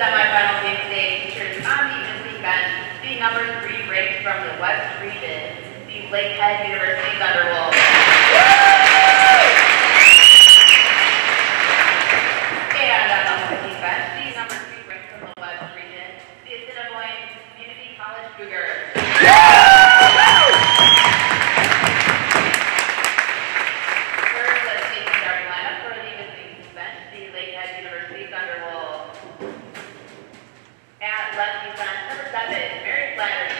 semifinal game today features on the defensive bench the number 3 ranked from the West region, the Lakehead University Thunderwolves. And on the opposing bench, the number 3 ranked from the West region, the ASSINIBOINE Community College Cougars. First, let's take the starting lineup for the visiting bench, the Lakehead University Thunderwolves. At left defense, number 7, Mary Flattery.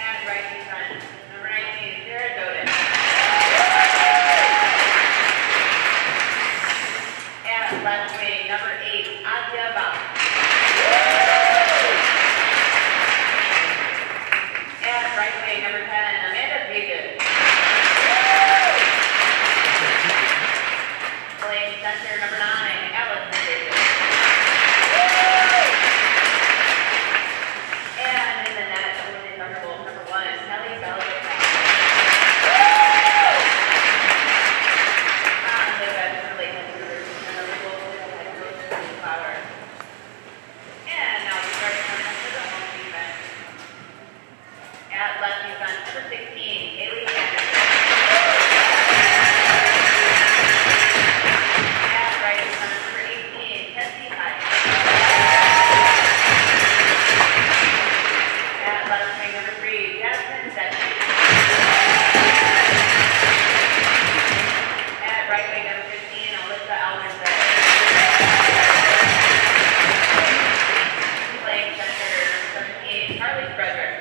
At right defense, number 19, Sarah Doden. At left wing, number 8, Asia Bach. At right wing, number 10, Amanda Pages. Playing center, number 9, Alice Pages. And in the net, with the Thunderbolt, number 1, Kelly Belichick. On the bench for Lakehead University, number 12, head coach Steve Flower. And now we start coming up to the home defense. At left defense, number 16, Haley Anderson. At right defense, number 18, Kessie Hyde. At left wing, number 3, Jasmine Sedgwick. At right wing, number 15, Alyssa Alderson. Playing center, number 17, Carly Frederick.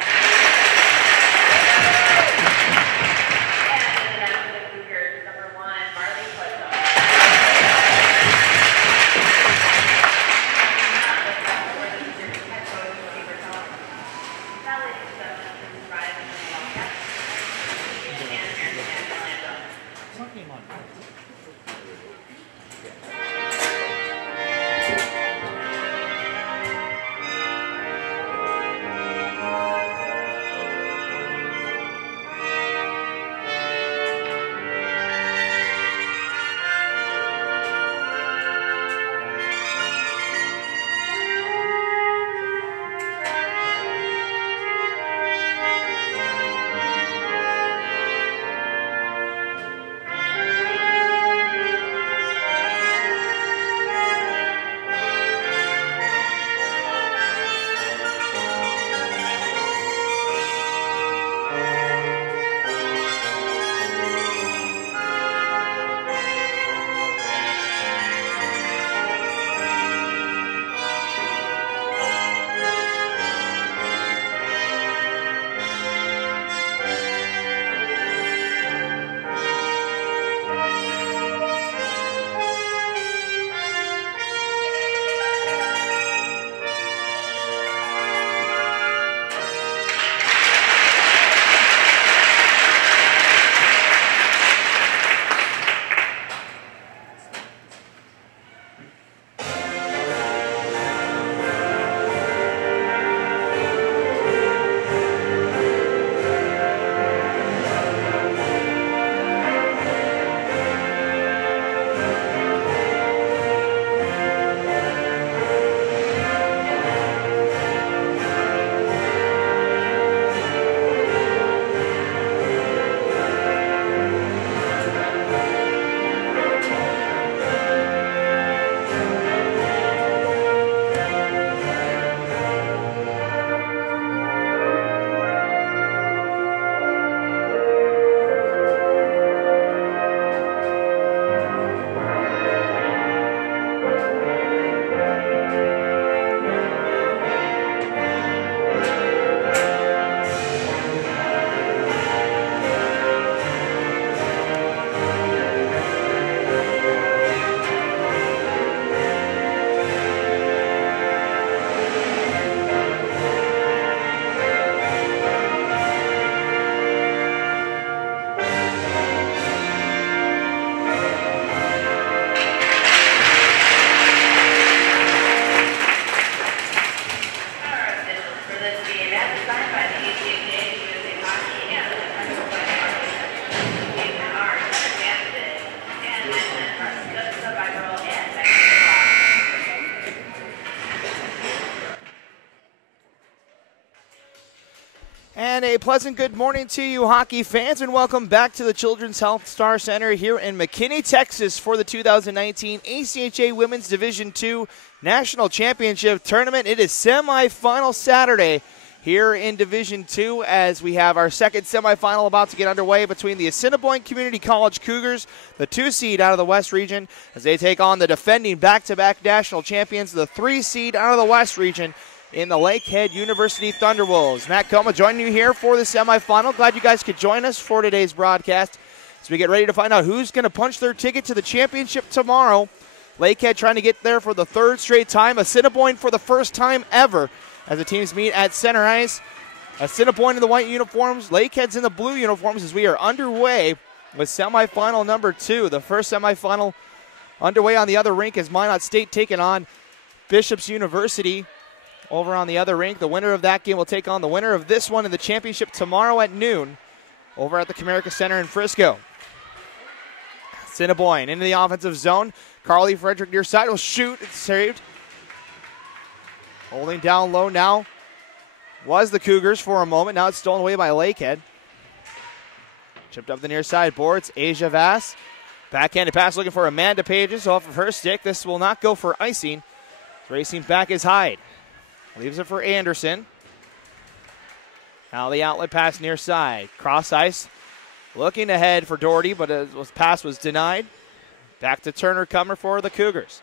pleasant good morning to you, hockey fans, and welcome back to the Children's Health Star Center here in McKinney, Texas for the 2019 ACHA Women's Division II National Championship Tournament. It is semifinal Saturday here in Division II as we have our second semifinal about to get underway between the Assiniboine Community College Cougars, the 2 seed out of the West region, as they take on the defending back-to-back national champions, the 3 seed out of the West region, in the Lakehead University Thunderwolves. Matt Coma joining you here for the semifinal. Glad you guys could join us for today's broadcast as we get ready to find out who's going to punch their ticket to the championship tomorrow. Lakehead trying to get there for the 3rd straight time. Assiniboine for the first time ever as the teams meet at center ice. Assiniboine in the white uniforms, Lakehead's in the blue uniforms as we are underway with semifinal number 2. The first semifinal underway on the other rink as Minot State taking on Bishop's University. Over on the other rink, the winner of that game will take on the winner of this one in the championship tomorrow at noon over at the Comerica Center in Frisco. Assiniboine into the offensive zone. Carly Frederick near side will shoot. It's saved. Holding down low now was the Cougars for a moment. Now it's stolen away by Lakehead. Chipped up the near side boards. Asia Vass. Backhanded pass looking for Amanda Pages off of her stick. This will not go for icing. Racing back is Hyde. Leaves it for Anderson. Now the outlet pass near side. Cross ice. Looking ahead for Doherty, but the pass was denied. Back to Turner Comer for the Cougars.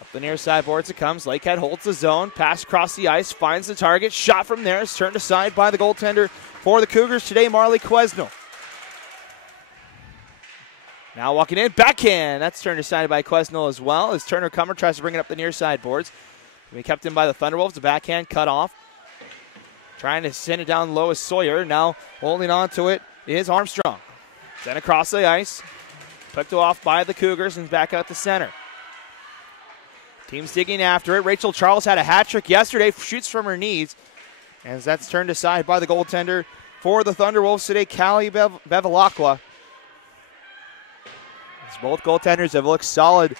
Up the near side boards it comes. Lakehead holds the zone. Pass across the ice. Finds the target. Shot from there. Is turned aside by the goaltender for the Cougars today, Marley Quesnel. Now walking in. Backhand. That's turned aside by Quesnel as well as Turner Comer tries to bring it up the near side boards. We kept him by the Thunderwolves. The backhand cut off. Trying to send it down low as Sawyer. Now holding on to it is Armstrong. Sent across the ice. Picked off by the Cougars and back out the center. Team's digging after it. Rachel Charles had a hat trick yesterday. Shoots from her knees. As that's turned aside by the goaltender for the Thunderwolves today, Callie Bevilacqua. As both goaltenders have looked solid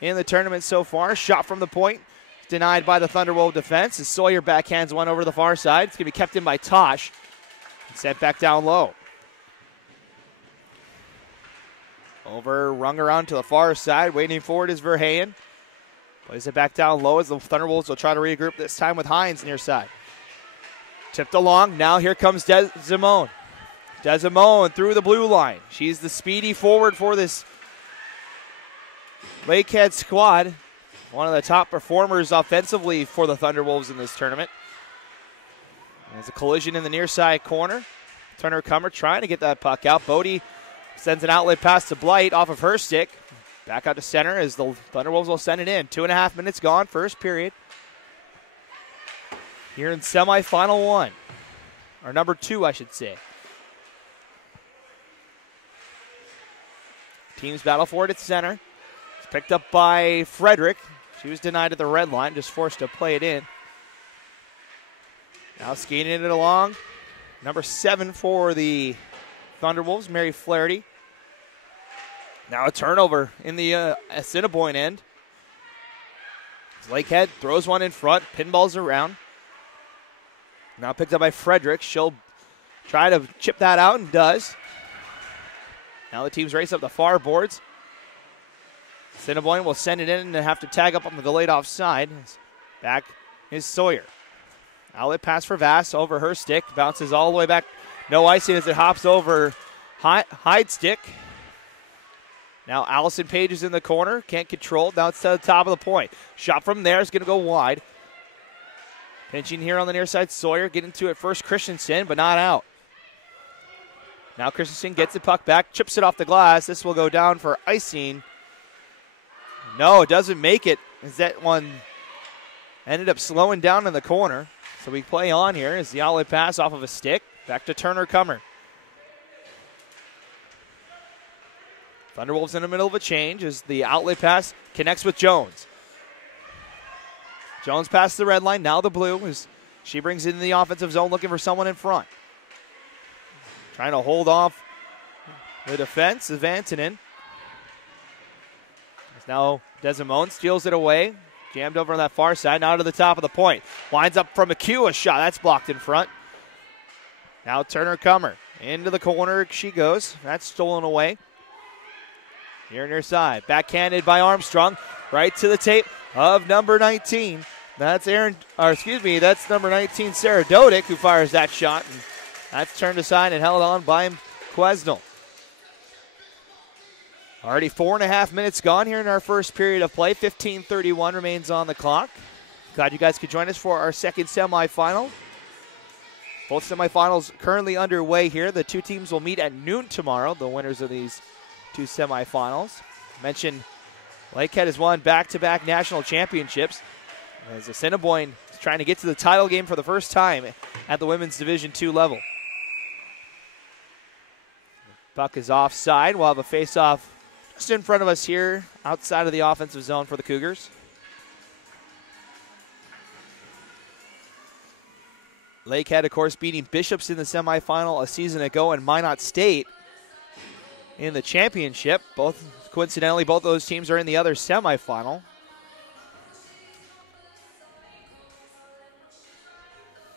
in the tournament so far. Shot from the point. Denied by the Thunderwolf defense as Sawyer backhands one over the far side. It's going to be kept in by Tosh. And sent back down low. Rung around to the far side. Waiting for it is Verheyen. Plays it back down low as the Thunderwolves will try to regroup this time with Hines near side. Tipped along. Now here comes Desimone. Desimone through the blue line. She's the speedy forward for this Lakehead squad. One of the top performers offensively for the Thunderwolves in this tournament. There's a collision in the near side corner. Turner Comer trying to get that puck out. Bodie sends an outlet pass to Blight off of her stick. Back out to center as the Thunderwolves will send it in. 2.5 minutes gone, first period. Here in semifinal 1. Or number 2, I should say. Teams battle for it at center. It's picked up by Frederick. She was denied at the red line, just forced to play it in. Now skating it along. Number 7 for the Thunderwolves, Mary Flaherty. Now a turnover in the Assiniboine end. Lakehead throws one in front, pinballs around. Now picked up by Frederick. She'll try to chip that out and does. Now the teams race up the far boards. Assiniboine will send it in and have to tag up on the delayed offside. Back is Sawyer. Outlet pass for Vass over her stick. Bounces all the way back. No icing as it hops over Hyde's stick. Now Allison Page is in the corner. Can't control. Now it's to the top of the point. Shot from there is going to go wide. Pinching here on the near side. Sawyer getting to it first. Christensen, but not out. Now Christensen gets the puck back. Chips it off the glass. This will go down for icing. No, it doesn't make it, as that one ended up slowing down in the corner. So we play on here as the outlet pass off of a stick. Back to Turner Comer. Thunderwolves in the middle of a change as the outlet pass connects with Jones. Jones past the red line, now the blue as she brings it in the offensive zone looking for someone in front. Trying to hold off the defense of Antonin. Now Desimone steals it away. Jammed over on that far side. Now to the top of the point. Lines up from McHugh. A shot. That's blocked in front. Now Turner Comer into the corner she goes. That's stolen away. Here near side, backhanded by Armstrong, right to the tape of number 19. That's that's number 19, Sarah Dodick, who fires that shot. And that's turned aside and held on by Quesnel. Already 4.5 minutes gone here in our first period of play. 15:31 remains on the clock. Glad you guys could join us for our second semifinal. Both semifinals currently underway here. The two teams will meet at noon tomorrow, the winners of these two semifinals. Mentioned Lakehead has won back-to-back national championships, as Assiniboine is trying to get to the title game for the first time at the women's Division II level. Puck is offside. We'll have a face-off just in front of us here, outside of the offensive zone for the Cougars. Lakehead, of course, beating Bishops in the semifinal a season ago, and Minot State in the championship. Coincidentally, both those teams are in the other semifinal.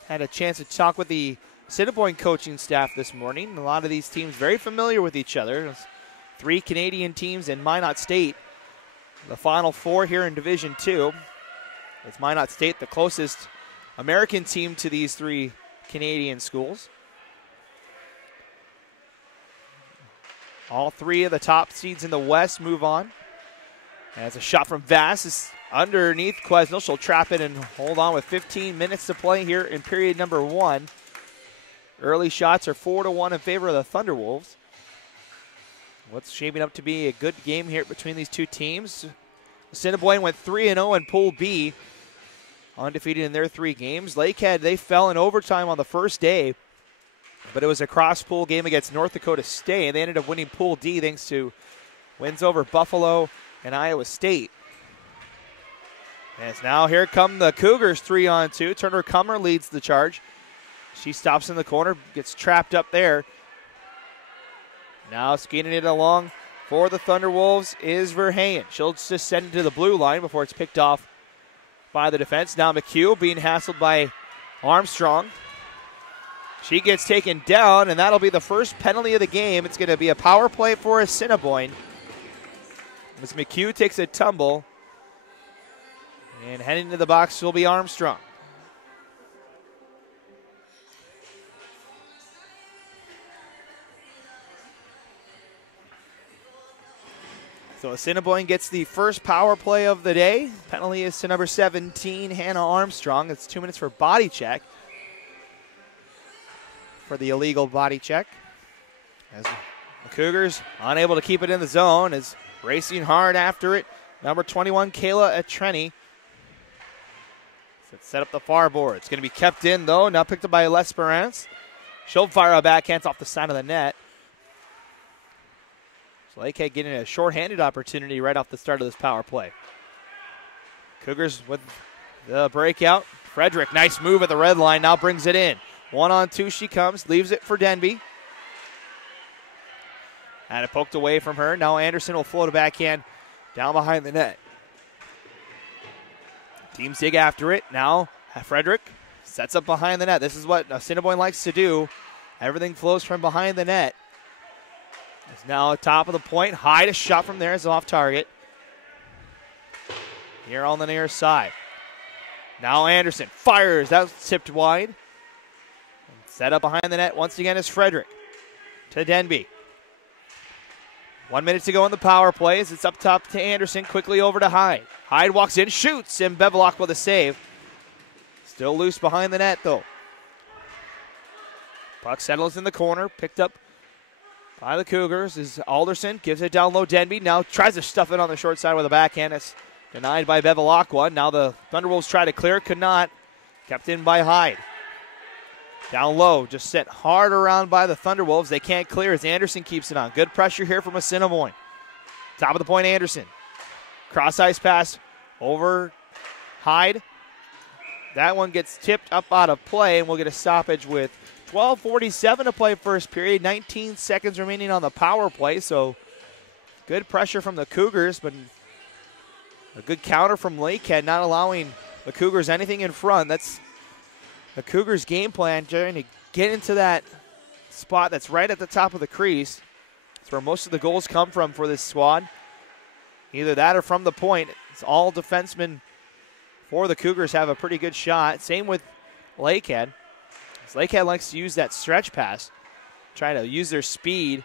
Had a chance to talk with the Assiniboine coaching staff this morning. A lot of these teams very familiar with each other. There's 3 Canadian teams in Minot State. The Final Four here in Division II. It's Minot State, the closest American team to these 3 Canadian schools. All 3 of the top seeds in the West move on. As a shot from Vass is underneath Quesnel. She'll trap it and hold on with 15 minutes to play here in period number 1. Early shots are 4-1 in favor of the Thunderwolves. What's shaping up to be a good game here between these two teams. Assiniboine went 3-0 in Pool B, undefeated in their 3 games. Lakehead, they fell in overtime on the first day, but it was a cross-pool game against North Dakota State, and they ended up winning Pool D thanks to wins over Buffalo and Iowa State. As now here come the Cougars 3-on-2. Turner Comer leads the charge. She stops in the corner, gets trapped up there. Now skating it along for the Thunderwolves is Verheyen. She'll just send it to the blue line before it's picked off by the defense. Now McHugh being hassled by Armstrong. She gets taken down, and that'll be the first penalty of the game. It's going to be a power play for Assiniboine, as McHugh takes a tumble, and heading to the box will be Armstrong. So Assiniboine gets the first power play of the day. Penalty is to number 17, Hannah Armstrong. It's 2 minutes for body check. For the illegal body check. As the Cougars unable to keep it in the zone, is racing hard after it. Number 21, Kayla Atreni. Set up the far board. It's going to be kept in, though. Now picked up by L'Esperance. She'll fire a backhand off the side of the net. So Lakehead getting a shorthanded opportunity right off the start of this power play. Cougars with the breakout. Frederick, nice move at the red line, now brings it in. 1-on-2 she comes, leaves it for Denby. And it poked away from her. Now Anderson will float a backhand down behind the net. Teams dig after it. Now Frederick sets up behind the net. This is what Assiniboine likes to do. Everything flows from behind the net. It's now top of the point. Hyde, a shot from there is off target. Here on the near side. Now Anderson fires. That's tipped wide. Set up behind the net once again is Frederick. To Denby. 1 minute to go in the power play as it's up top to Anderson. Quickly over to Hyde. Hyde walks in, shoots, and Bevelock with a save. Still loose behind the net, though. Puck settles in the corner. Picked up by the Cougars is Alderson. Gives it down low. Denby now tries to stuff it on the short side with a backhand. It's denied by Bevilacqua. Now the Thunderwolves try to clear. Could not. Kept in by Hyde. Down low. Just sent hard around by the Thunderwolves. They can't clear as Anderson keeps it on. Good pressure here from Assiniboine. Top of the point, Anderson. Cross ice pass over Hyde. That one gets tipped up out of play, and we'll get a stoppage with 12:47 to play first period. 19 seconds remaining on the power play, so good pressure from the Cougars, but a good counter from Lakehead, not allowing the Cougars anything in front. That's the Cougars' game plan, trying to get into that spot that's right at the top of the crease. That's where most of the goals come from for this squad. Either that or from the point. It's all defensemen for the Cougars have a pretty good shot. Same with Lakehead. Lakehead likes to use that stretch pass, trying to use their speed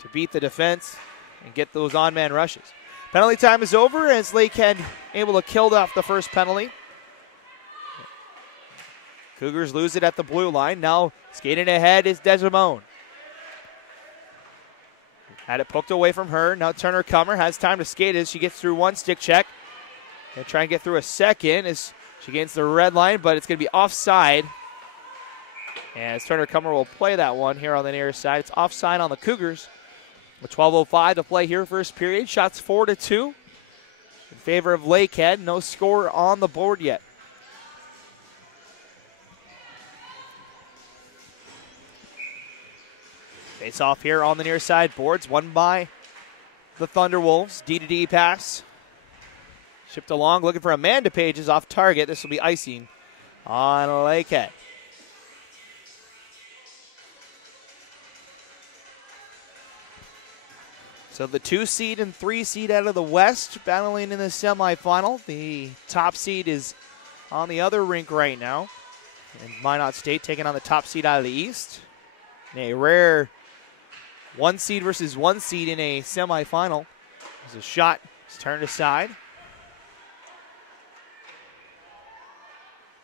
to beat the defense and get those on-man rushes. Penalty time is over as Lakehead able to kill off the first penalty. Cougars lose it at the blue line. Now skating ahead is Desimone. Had it poked away from her. Now Turner Comer has time to skate as she gets through one stick check. Gonna try and get through a second as she gains the red line, but it's gonna be offside. As Turner Comer will play that one here on the near side. It's offside on the Cougars. With 12:05 to play here, first period. Shots 4-2 in favor of Lakehead. No score on the board yet. Face off here on the near side boards, won by the Thunderwolves. D-to-D pass. Shipped along, looking for Amanda Pages off target. This will be icing on Lakehead. So the 2 seed and 3 seed out of the West battling in the semifinal. The top seed is on the other rink right now. And Minot State taking on the top seed out of the East. In a rare 1 seed versus 1 seed in a semifinal. As a shot is turned aside.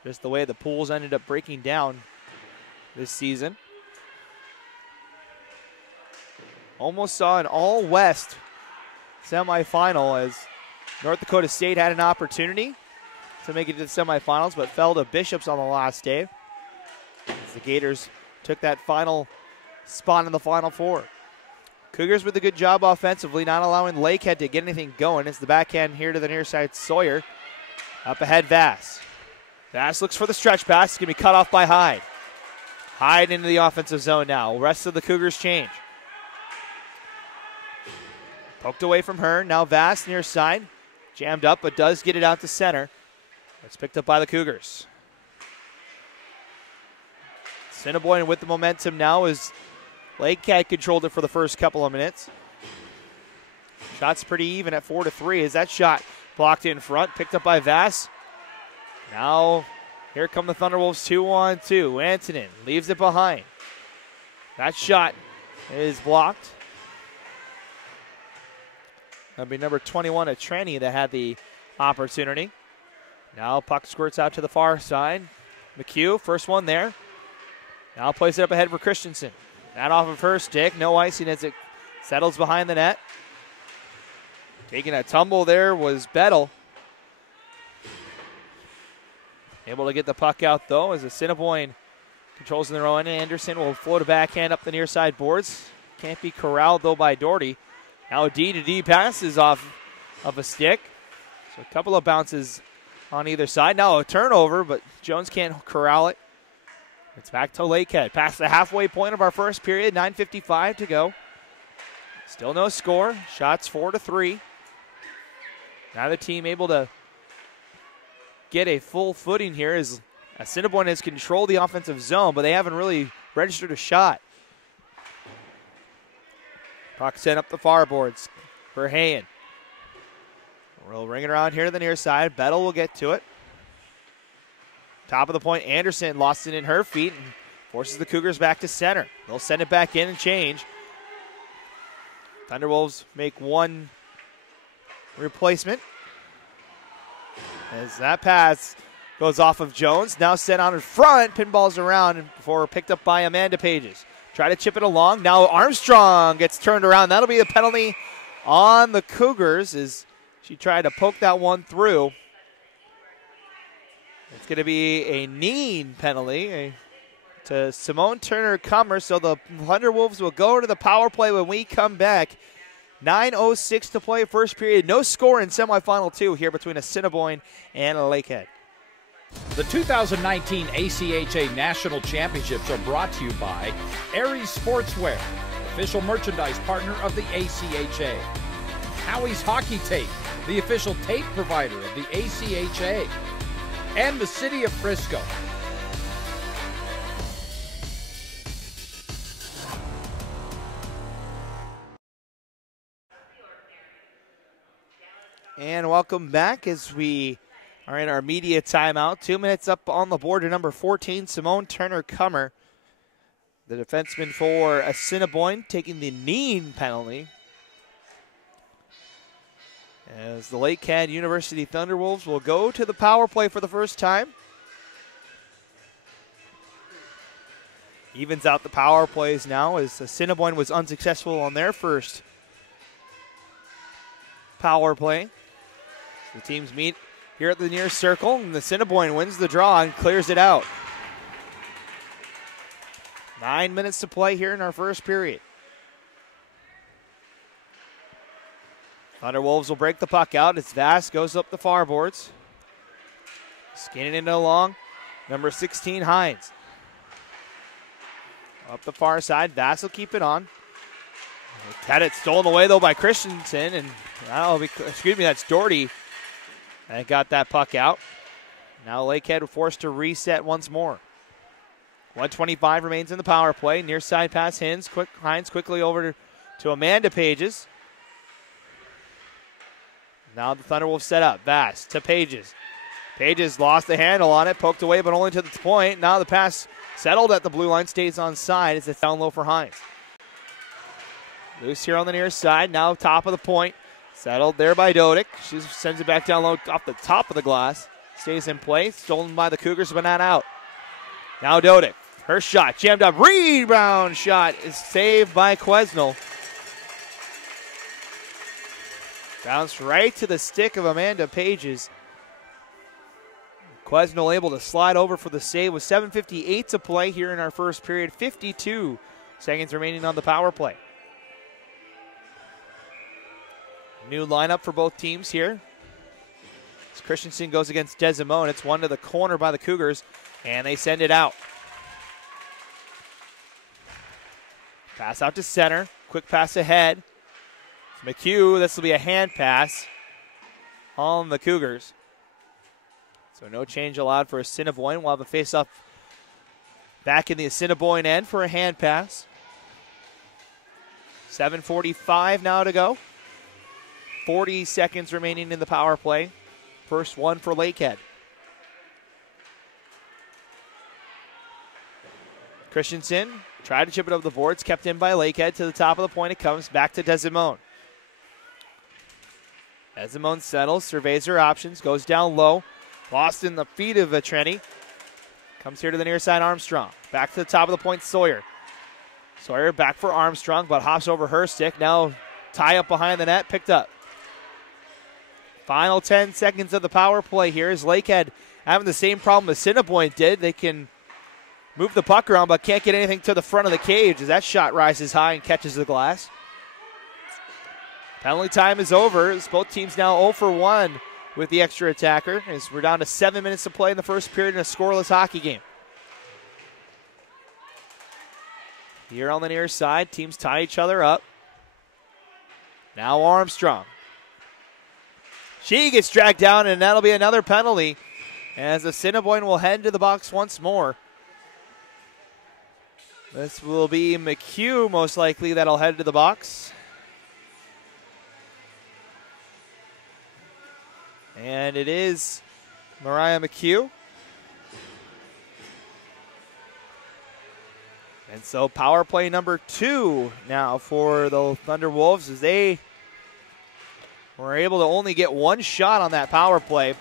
Just the way the pools ended up breaking down this season. Almost saw an all-West semifinal as North Dakota State had an opportunity to make it to the semifinals, but fell to Bishops on the last day. As the Gators took that final spot in the Final Four. Cougars with a good job offensively, not allowing Lakehead to get anything going. It's the backhand here to the near side, Sawyer. Up ahead, Vass. Vass looks for the stretch pass. It's going to be cut off by Hyde. Hyde into the offensive zone now. Rest of the Cougars change. Poked away from her. Now Vass near side. Jammed up, but does get it out to center. It's picked up by the Cougars. Assiniboine with the momentum now as Lakehead controlled it for the first couple of minutes. Shots pretty even at 4-3 as that shot blocked in front. Picked up by Vass. Now, here come the Thunderwolves 2-on-2. Antonin leaves it behind. That shot is blocked. That'll be number 21, Tranny, that had the opportunity. Now puck squirts out to the far side. McHugh, first one there. Now plays it up ahead for Christensen. That off of her stick. No icing as it settles behind the net. Taking a tumble there was Bettel. Able to get the puck out, though, as Assiniboine controls in their own. Anderson will float a backhand up the near side boards. Can't be corralled, though, by Doherty. Now a D-to-D passes off of a stick. So a couple of bounces on either side. Now a turnover, but Jones can't corral it. It's back to Lakehead. Past the halfway point of our first period, 9:55 to go. Still no score. Shots 4-3. Neither team able to get a full footing here as Assiniboine has controlled the offensive zone, but they haven't really registered a shot. Puck sent up the far boards for Hayen. We'll ring it around here to the near side. Bettel will get to it. Top of the point, Anderson lost it in her feet and forces the Cougars back to center. They'll send it back in and change. Thunderwolves make one replacement. As that pass goes off of Jones. Now sent on in front, pinballs around before picked up by Amanda Pages. Try to chip it along. Now Armstrong gets turned around. That'll be the penalty on the Cougars as she tried to poke that one through. It's going to be a kneeing penalty to Simone Turner-Comer. So the Thunderwolves will go to the power play when we come back. 9:06 to play, first period. No score in semifinal 2 here between Assiniboine and Lakehead. The 2019 ACHA National Championships are brought to you by Aries Sportswear, official merchandise partner of the ACHA. Howie's Hockey Tape, the official tape provider of the ACHA. And the City of Frisco. And welcome back as we are in our media timeout. 2 minutes up on the board to number 14, Simone Turner-Cummer. The defenseman for Assiniboine taking the knee penalty. As the LakeHead University Thunderwolves will go to the power play for the first time. Evens out the power plays now as Assiniboine was unsuccessful on their first power play. The teams meet here at the near circle, and the Assiniboine wins the draw and clears it out. 9 minutes to play here in our first period. Thunderwolves will break the puck out as Vass goes up the far boards. Skinning it along, number 16, Hines. Up the far side, Vass will keep it on. Had it stolen away, though, by Christensen, and that's Doherty that got that puck out. Now LakeHead forced to reset once more. 1:25 remains in the power play. Near side pass, Hines quickly over to Amanda Pages. Now the Thunderwolves set up. Vass to Pages. Pages lost the handle on it, poked away, but only to the point. Now the pass settled at the blue line, stays on side. It's down low for Hines. Loose here on the near side. Now top of the point. Settled there by Dodick. She sends it back down low off the top of the glass. Stays in place. Stolen by the Cougars, but not out. Now Dodick. Her shot jammed up. Rebound shot is saved by Quesnel. Bounced right to the stick of Amanda Pages. Quesnel able to slide over for the save with 7:58 to play here in our first period. 52 seconds remaining on the power play. New lineup for both teams here. As Christensen goes against Desimone. It's one to the corner by the Cougars, and they send it out. Pass out to center. Quick pass ahead. McHugh, this will be a hand pass on the Cougars. So no change allowed for Assiniboine. We'll have a face-off back in the Assiniboine end for a hand pass. 7:45 now to go. 40 seconds remaining in the power play. First one for LakeHead. Christensen tried to chip it up the boards, kept in by LakeHead. To the top of the point it comes, back to Desimone. Desimone settles, surveys her options, goes down low. Lost in the feet of Trenny. Comes here to the near side, Armstrong. Back to the top of the point, Sawyer. Sawyer back for Armstrong, but hops over her stick. Now tie up behind the net, picked up. Final 10 seconds of the power play here as LakeHead having the same problem as Assiniboine did. They can move the puck around, but can't get anything to the front of the cage as that shot rises high and catches the glass. Penalty time is over as both teams now 0 for 1 with the extra attacker as we're down to 7 minutes to play in the first period in a scoreless hockey game. Here on the near side, teams tie each other up. Now Armstrong. She gets dragged down, and that'll be another penalty as Assiniboine will head to the box once more. This will be McHugh, most likely, that'll head to the box. And it is Mariah McHugh. And so power play number 2 now for the Thunderwolves as they were able to only get one shot on that power play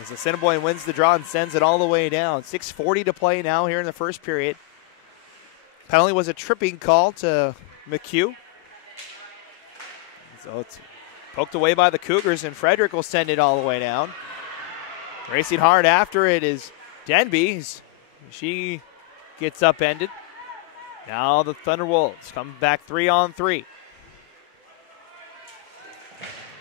as Assiniboine wins the draw and sends it all the way down. 6:40 to play now here in the first period. Penalty was a tripping call to McHugh. So it's poked away by the Cougars, and Frederick will send it all the way down. Racing hard after it is Denby. She gets upended. Now the Thunderwolves come back 3-on-3.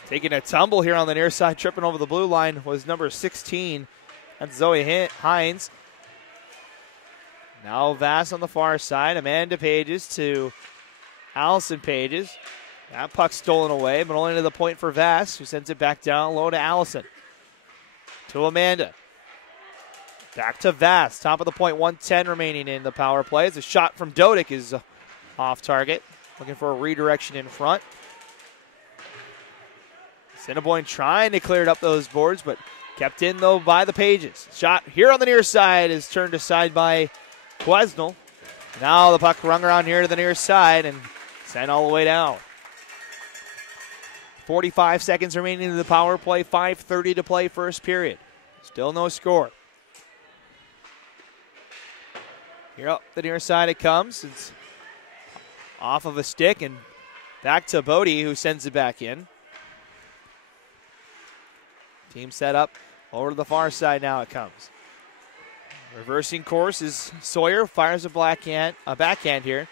Taking a tumble here on the near side, tripping over the blue line was number 16. That's Zoe Hines. Now Vass on the far side. Amanda Pages to Allison Pages. That puck stolen away, but only to the point for Vass, who sends it back down low to Allison. To Amanda. Back to Vass. Top of the point, 1:10 remaining in the power play. As a shot from Dodick is off target. Looking for a redirection in front. Assiniboine trying to clear up those boards, but kept in, though, by the Pages. Shot here on the near side is turned aside by Quesnel. Now the puck rung around here to the near side and sent all the way down. 45 seconds remaining in the power play, 5:30 to play first period. Still no score. Here up the near side it comes. It's off of a stick and back to Bodie, who sends it back in. Team set up over to the far side now it comes. Reversing course is Sawyer, fires a backhand here.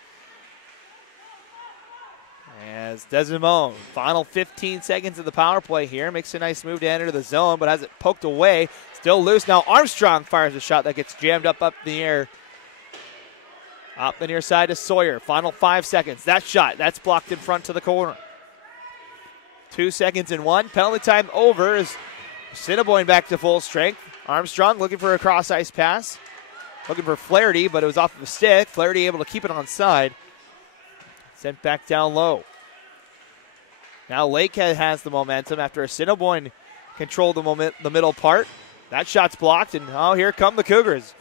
As Desimone, final 15 seconds of the power play here, makes a nice move to enter the zone, but has it poked away. Still loose. Now Armstrong fires a shot that gets jammed up in the air. Up the near side to Sawyer. Final 5 seconds. That shot, that's blocked in front to the corner. 2 seconds and 1. Penalty time over as Assiniboine back to full strength. Armstrong looking for a cross-ice pass. Looking for Flaherty, but it was off of a stick. Flaherty able to keep it on side. Sent back down low. Now Lakehead has the momentum after Assiniboine controlled the middle part. That shot's blocked, and here come the Cougars.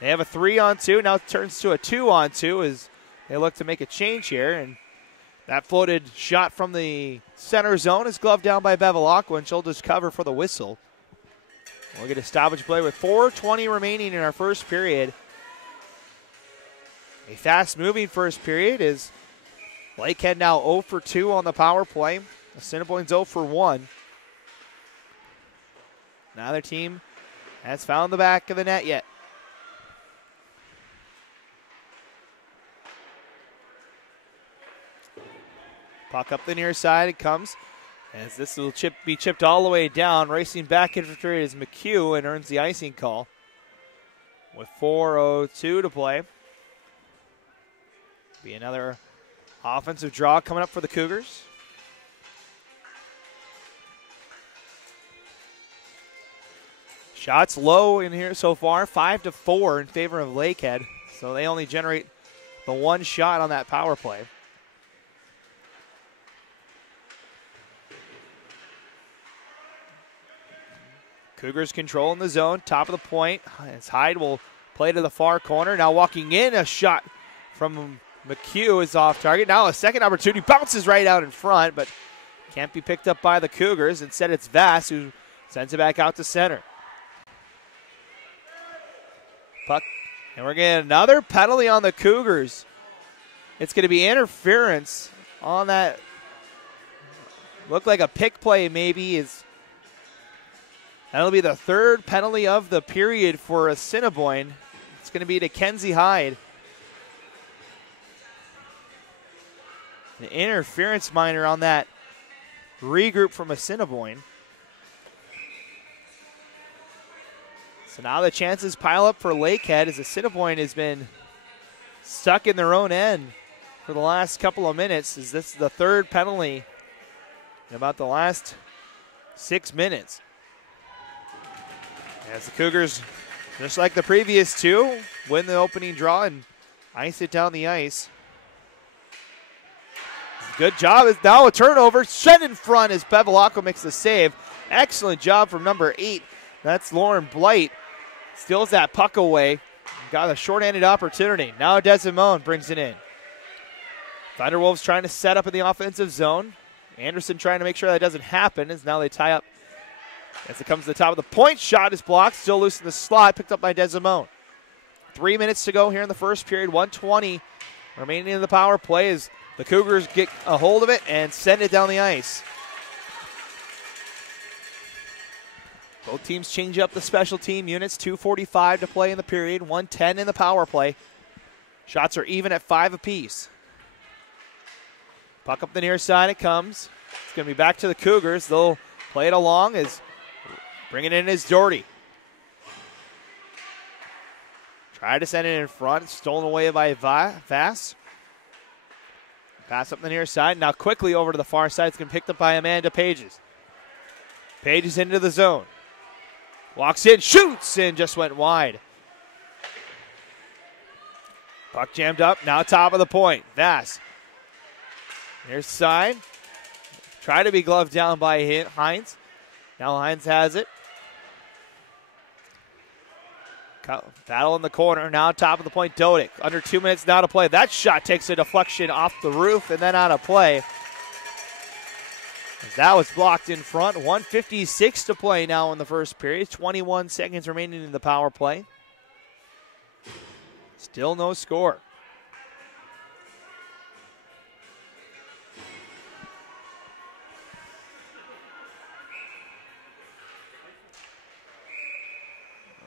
They have a 3-on-2. Now it turns to a 2-on-2 as they look to make a change here. And that floated shot from the center zone is gloved down by Bevilacqua, and she'll just cover for the whistle. We'll get a stoppage play with 4:20 remaining in our first period. A fast-moving first period is Lakehead now 0 for 2 on the power play. Assiniboine's 0 for 1. Neither team has found the back of the net yet. Puck up the near side, it comes. As this will be chipped all the way down. Racing back into it is McHugh and earns the icing call. With 4:02 to play. Be another offensive draw coming up for the Cougars. Shots low in here so far, 5-4 in favor of Lakehead. So they only generate the one shot on that power play. Cougars control in the zone, top of the point. As Hyde will play to the far corner. Now walking in, a shot from McHugh is off target. Now a second opportunity, bounces right out in front, but can't be picked up by the Cougars. Instead it's Vass who sends it back out to center. Puck, and we're getting another penalty on the Cougars. It's going to be interference on that. Looked like a pick play maybe. That'll be the third penalty of the period for Assiniboine. It's going to be to Kenzie Hyde. An interference minor on that regroup from Assiniboine. So now the chances pile up for Lakehead as Assiniboine has been stuck in their own end for the last couple of minutes, as this is the third penalty in about the last 6 minutes. As the Cougars, just like the previous two, win the opening draw and ice it down the ice. Good job. Is now a turnover. Sent in front as Bevilacqua makes the save. Excellent job from number 8. That's Lauren Blight. Steals that puck away. Got a short-handed opportunity. Now Desimone brings it in. Thunderwolves trying to set up in the offensive zone. Anderson trying to make sure that doesn't happen as now they tie up. As it comes to the top of the point, shot is blocked, still loose in the slot, picked up by Desimone. 3 minutes to go here in the first period, 1:20 remaining in the power play as the Cougars get a hold of it and send it down the ice. Both teams change up the special team units, 2:45 to play in the period, 1:10 in the power play. Shots are even at 5 apiece. Puck up the near side, it comes. It's going to be back to the Cougars. They'll play it along as bringing in is Doherty. Tried to send it in front, stolen away by Vass. Pass up the near side, now quickly over to the far side. It's going to be picked up by Amanda Pages. Pages into the zone. Walks in, shoots, and just went wide. Puck jammed up, now top of the point. Vass. Near side. Try to be gloved down by Hines. Now Hines has it. Battle in the corner. Now top of the point, Dodick. Under 2 minutes now to play. That shot takes a deflection off the roof and then out of play. That was blocked in front. 1:56 to play now in the first period. 21 seconds remaining in the power play. Still no score.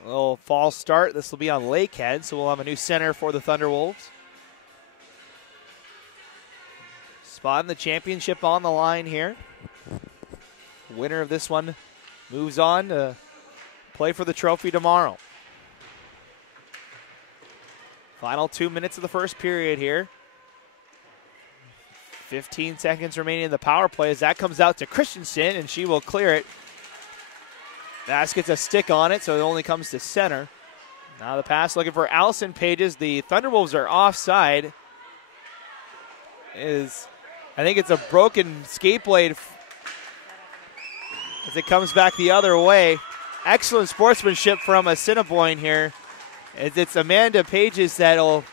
A little false start. This will be on Lakehead, so we'll have a new center for the Thunderwolves. Spotting the championship on the line here. Winner of this one moves on to play for the trophy tomorrow. Final 2 minutes of the first period here. 15 seconds remaining in the power play as that comes out to Christensen, and she will clear it. Basket's a stick on it, so it only comes to center. Now the pass looking for Allison Pages. The Thunderwolves are offside. I think it's a broken skate blade as it comes back the other way. Excellent sportsmanship from Assiniboine here. As it's Amanda Pages that'll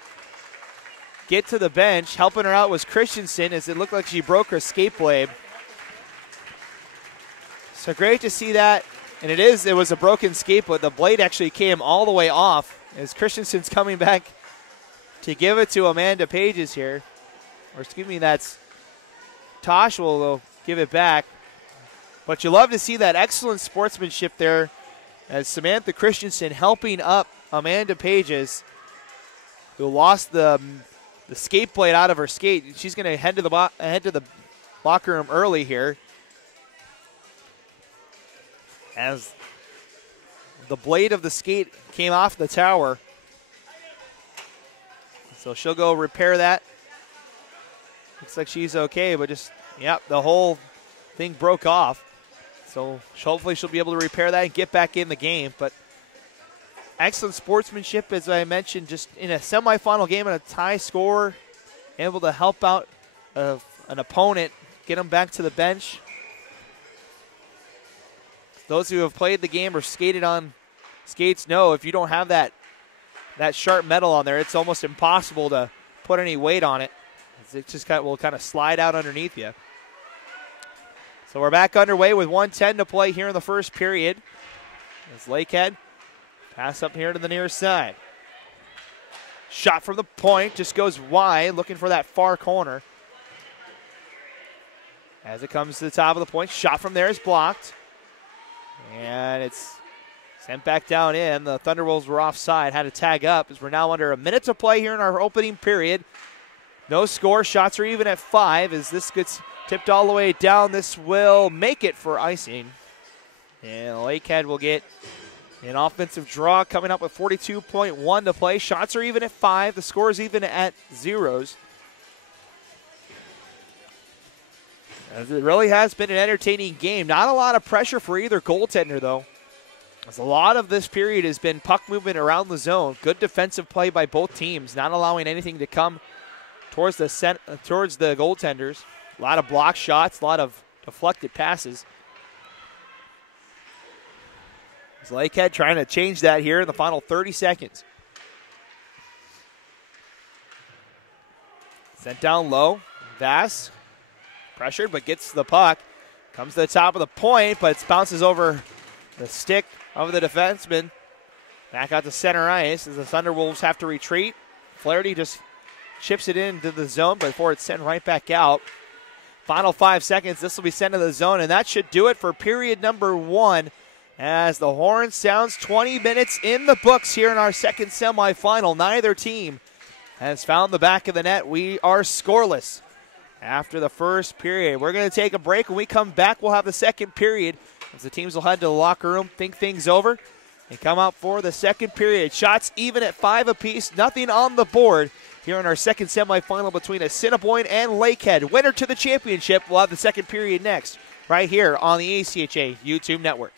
get to the bench. Helping her out was Christensen as it looked like she broke her skate blade. So great to see that. And it was a broken skate, but the blade actually came all the way off as Christensen's coming back to give it to Amanda Pages here. Or excuse me, that's Tosh will give it back. But you love to see that excellent sportsmanship there as Samantha Christensen helping up Amanda Pages, who lost the skate blade out of her skate. She's going to head to the locker room early here, as the blade of the skate came off the tower. So she'll go repair that. Looks like she's okay, but the whole thing broke off. So hopefully she'll be able to repair that and get back in the game. But excellent sportsmanship, as I mentioned, just in a semifinal game and a tie score, able to help out an opponent, get them back to the bench. Those who have played the game or skated on skates know if you don't have that sharp metal on there, it's almost impossible to put any weight on it. It just will kind of slide out underneath you. So we're back underway with 1:10 to play here in the first period. As Lakehead pass up here to the near side. Shot from the point just goes wide, looking for that far corner. As it comes to the top of the point, shot from there is blocked. And it's sent back down in. The Thunderwolves were offside, had to tag up as we're now under a minute to play here in our opening period. No score, shots are even at 5 as this gets tipped all the way down. This will make it for icing. And Lakehead will get an offensive draw coming up with 42.1 to play. Shots are even at 5. The score is even at 0s. As it really has been an entertaining game. Not a lot of pressure for either goaltender, though. As a lot of this period has been puck movement around the zone. Good defensive play by both teams, not allowing anything to come towards the goaltenders. A lot of block shots, a lot of deflected passes. As Lakehead trying to change that here in the final 30 seconds. Sent down low. Vass pressured, but gets the puck. Comes to the top of the point, but it bounces over the stick of the defenseman. Back out to center ice as the Thunderwolves have to retreat. Flaherty just chips it into the zone before it's sent right back out. Final 5 seconds. This will be sent to the zone, and that should do it for period number 1. As the horn sounds, 20 minutes in the books here in our second semifinal. Neither team has found the back of the net. We are scoreless after the first period. We're going to take a break. When we come back, we'll have the second period as the teams will head to the locker room, think things over, and come out for the second period. Shots even at 5 apiece. Nothing on the board here in our second semifinal between Assiniboine and Lakehead. Winner to the championship. We'll have the second period next right here on the ACHA YouTube network.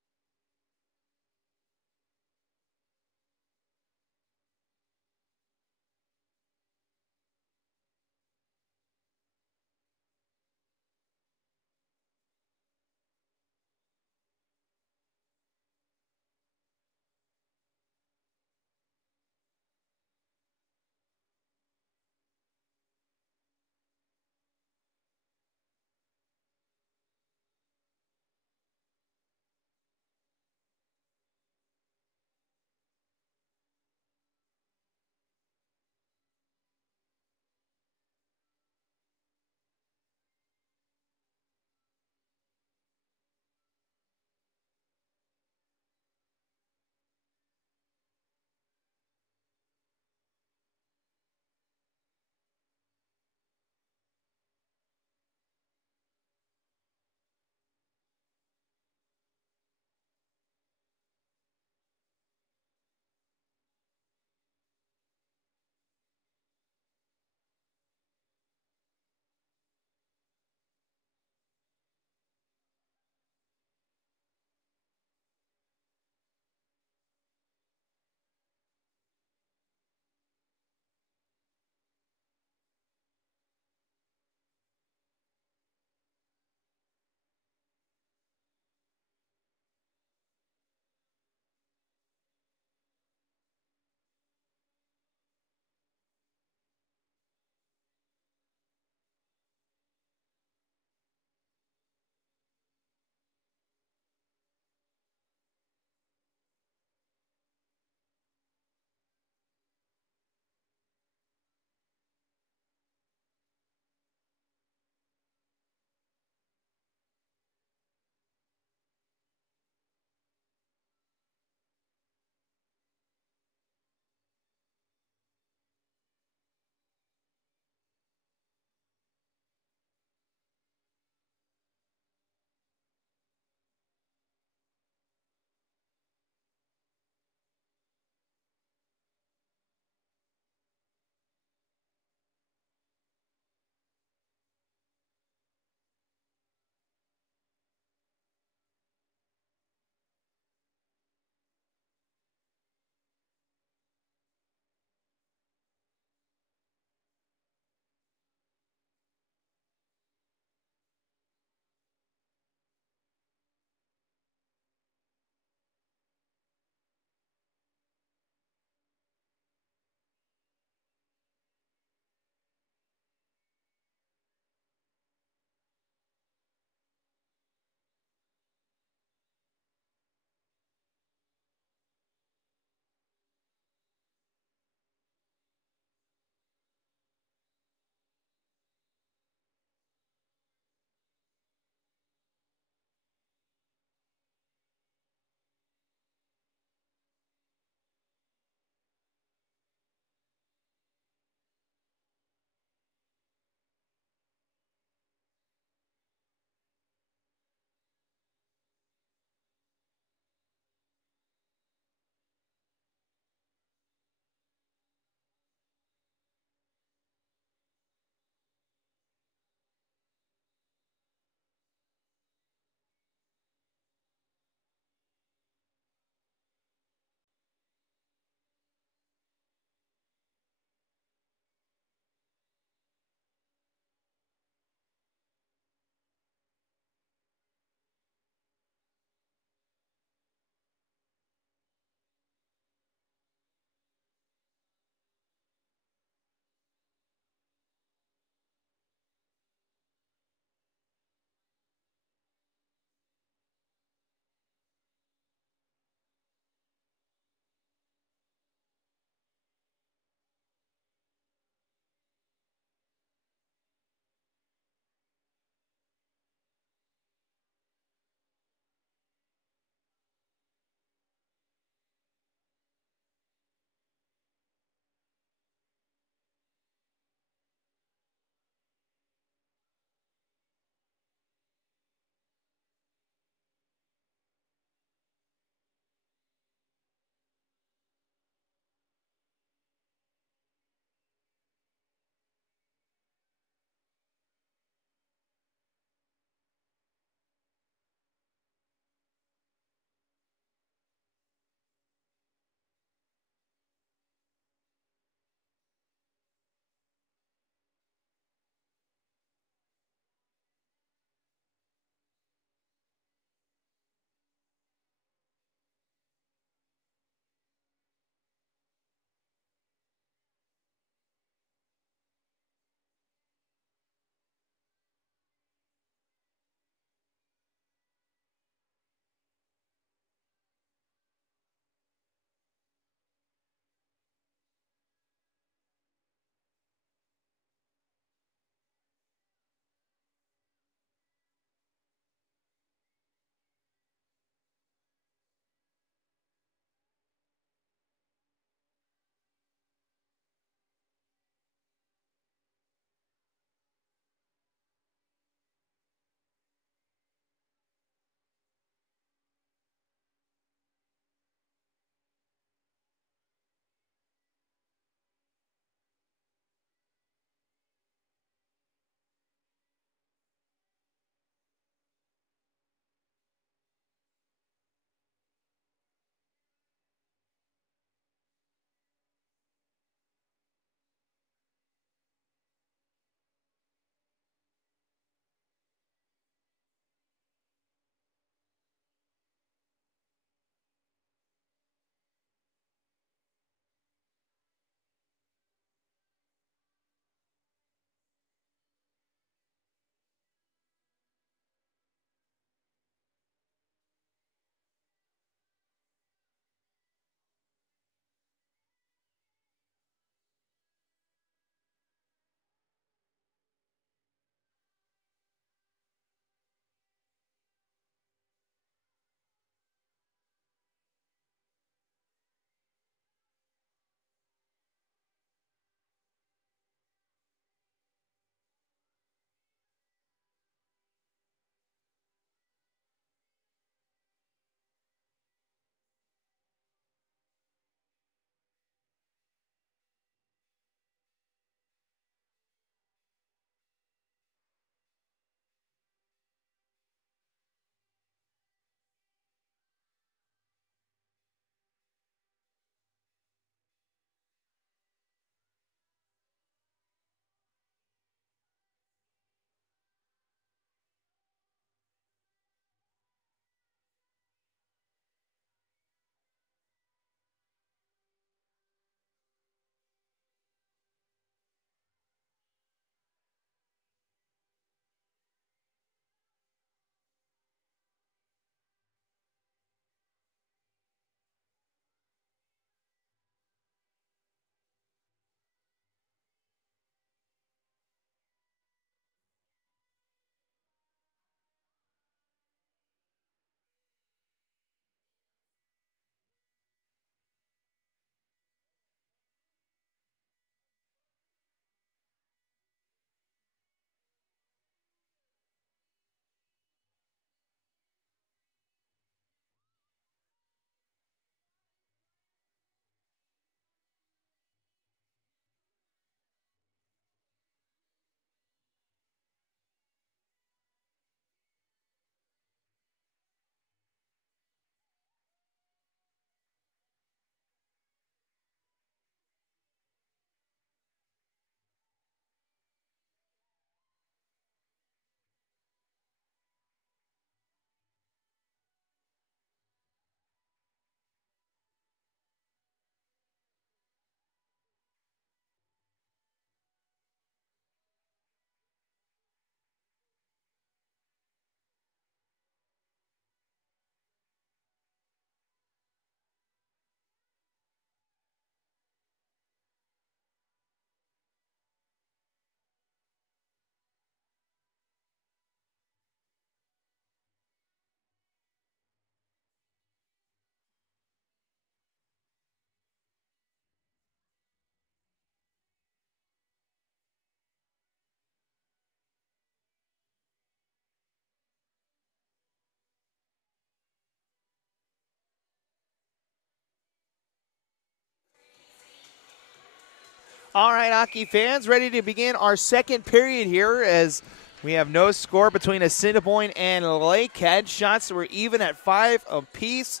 All right, hockey fans, ready to begin our second period here as we have no score between Assiniboine and Lakehead. Shots were even at 5 apiece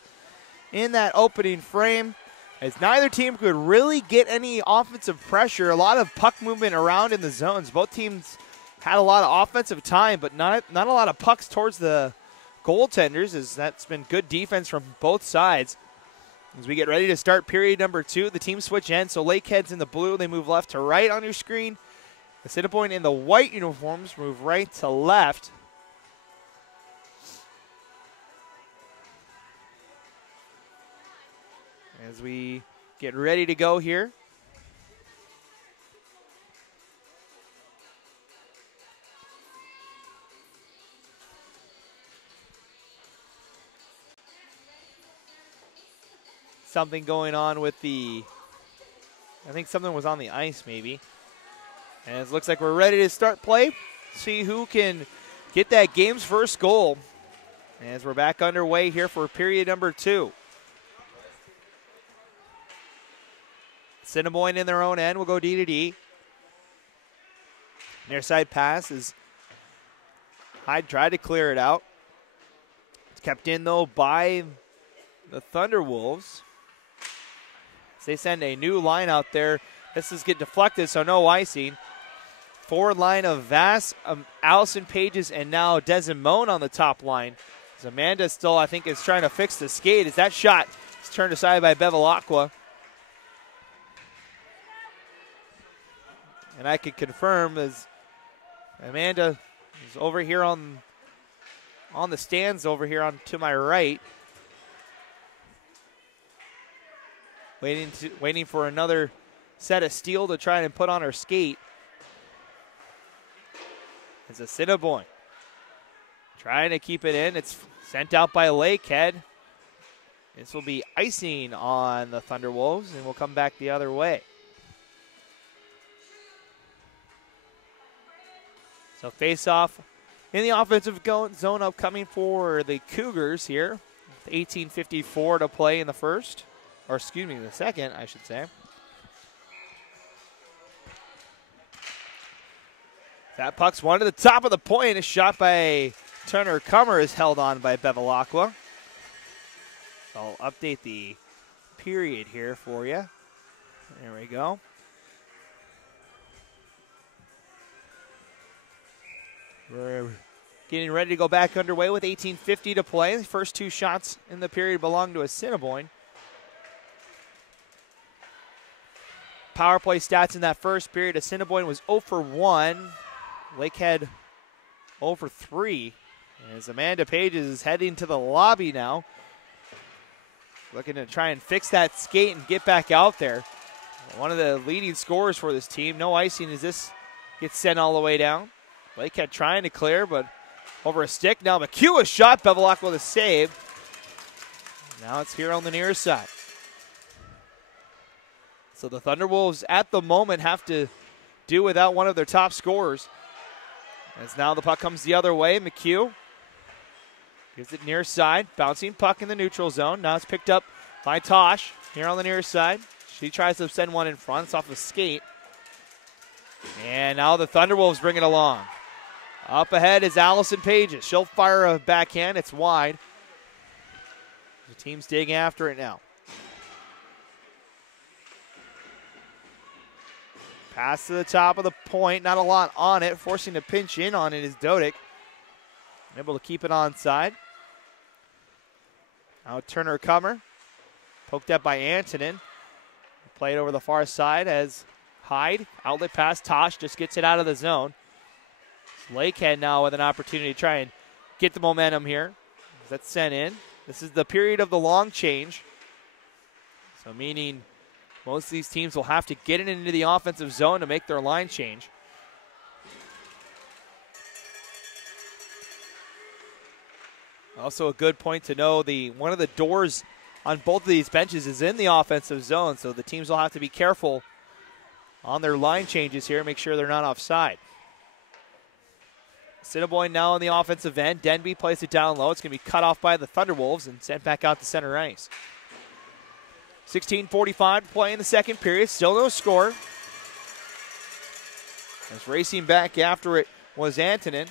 in that opening frame, as neither team could really get any offensive pressure. A lot of puck movement around in the zones. Both teams had a lot of offensive time, but not a lot of pucks towards the goaltenders, as that's been good defense from both sides. As we get ready to start period number 2, the teams switch ends. So Lakehead's in the blue. They move left to right on your screen. Assiniboine in the white uniforms move right to left. As we get ready to go here. Something going on with I think something was on the ice maybe. And it looks like we're ready to start play. See who can get that game's first goal. As we're back underway here for period number 2. Assiniboine in their own end will go D to D. Near side pass is Hyde tried to clear it out. It's kept in though by the Thunderwolves. They send a new line out there. This is get deflected, so no icing. Forward line of Vass, Allison Pages, and now Desimone on the top line. As Amanda still, I think, is trying to fix the skate. As that shot is turned aside by Bevilacqua. And I can confirm as Amanda is over here on the stands over here on to my right. Waiting for another set of steel to try and put on her skate. It's Assiniboine trying to keep it in. It's sent out by Lakehead. This will be icing on the Thunderwolves, and we'll come back the other way. So face-off in the offensive zone upcoming for the Cougars here. 18:54 to play in the first. Or excuse me, the second, I should say. That puck's one to the top of the point. A shot by Turner Kummer is held on by Bevilacqua. I'll update the period here for you. There we go. We're getting ready to go back underway with 18:50 to play. The first 2 shots in the period belong to Assiniboine. Power play stats in that first period. Assiniboine was 0 for 1. Lakehead 0 for 3. As Amanda Pages is heading to the lobby now. Looking to try and fix that skate and get back out there. One of the leading scorers for this team. No icing as this gets sent all the way down. Lakehead trying to clear, but over a stick. Now McHugh a shot. Bevilacqua with a save. Now it's here on the near side. So the Thunderwolves at the moment have to do without one of their top scorers. As now the puck comes the other way. McHugh gives it near side. Bouncing puck in the neutral zone. Now it's picked up by Tosh here on the near side. She tries to send one in front. It's off a skate. And now the Thunderwolves bring it along. Up ahead is Allison Pages. She'll fire a backhand. It's wide. The team's digging after it now. Pass to the top of the point, not a lot on it. Forcing to pinch in on it is Dodick. Able to keep it onside. Now Turner Kummer. Poked up by Antonin. Played over the far side as Hyde. Outlet pass, Tosh just gets it out of the zone. Lakehead now with an opportunity to try and get the momentum here. That's sent in. This is the period of the long change. So meaning most of these teams will have to get it into the offensive zone to make their line change. Also a good point to know, one of the doors on both of these benches is in the offensive zone, so the teams will have to be careful on their line changes here, make sure they're not offside. Assiniboine now on the offensive end. Denby plays it down low. It's going to be cut off by the Thunderwolves and sent back out to center ice. 16:45 to play in the second period. Still no score. As racing back after it was Antonin.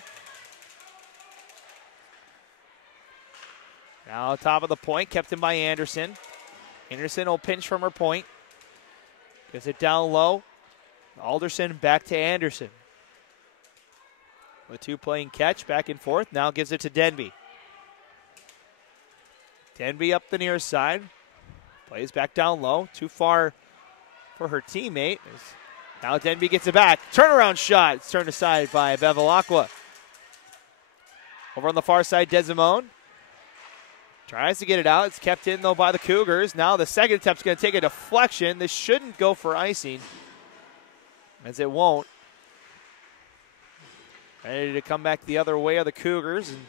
Now top of the point, kept in by Anderson. Anderson will pinch from her point. Gives it down low. Alderson back to Anderson. The two playing catch back and forth. Now gives it to Denby. Denby up the near side. Plays back down low. Too far for her teammate. Now Denby gets it back. Turnaround shot. It's turned aside by Bevilacqua. Over on the far side, Desimone. Tries to get it out. It's kept in, though, by the Cougars. Now the second attempt's going to take a deflection. This shouldn't go for icing, as it won't. Ready to come back the other way of the Cougars and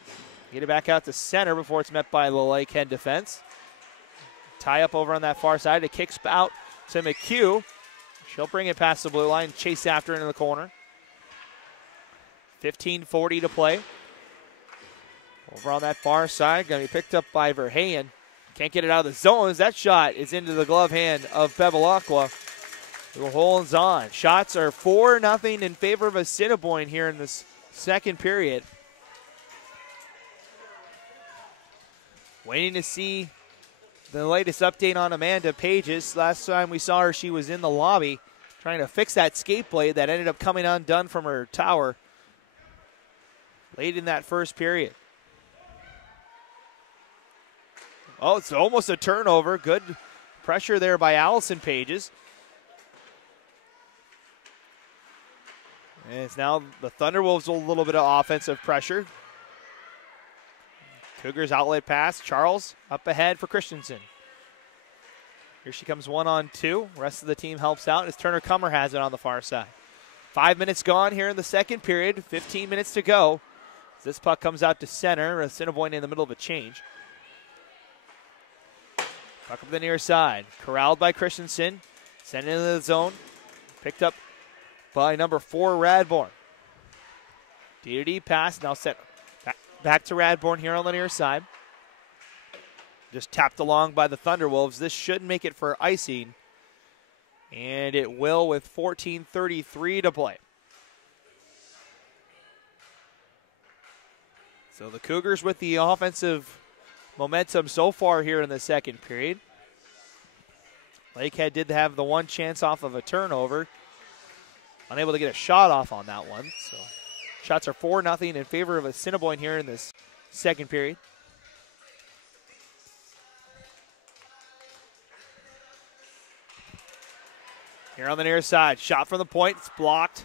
get it back out to center before it's met by the Lakehead defense. Tie up over on that far side. It kicks out to McHugh. She'll bring it past the blue line, chase after it in the corner. 15:40 to play. Over on that far side, going to be picked up by Verheyen. Can't get it out of the zones. That shot is into the glove hand of Bevilacqua, who holds on. Shots are 4-0 in favor of Assiniboine here in this second period. Waiting to see the latest update on Amanda Pages. Last time we saw her, she was in the lobby trying to fix that skate blade that ended up coming undone from her tower late in that first period. Oh, it's almost a turnover. Good pressure there by Allison Pages. And it's now the Thunderwolves with a little bit of offensive pressure. Cougars outlet pass. Charles up ahead for Christensen. Here she comes 1-on-2. Rest of the team helps out as Turner Cummer has it on the far side. 5 minutes gone here in the second period. 15 minutes to go. As this puck comes out to center. Assiniboine in the middle of a change. Puck up the near side. Corralled by Christensen. Sent into the zone. Picked up by number 4, Radbourne. D-to-D pass. Now set back to Radbourne here on the near side. Just tapped along by the Thunderwolves. This should make it for icing. And it will with 14:33 to play. So the Cougars with the offensive momentum so far here in the second period. Lakehead did have the one chance off of a turnover. Unable to get a shot off on that one. So shots are 4-0 in favor of Assiniboine here in this second period. Here on the near side, shot from the point, it's blocked.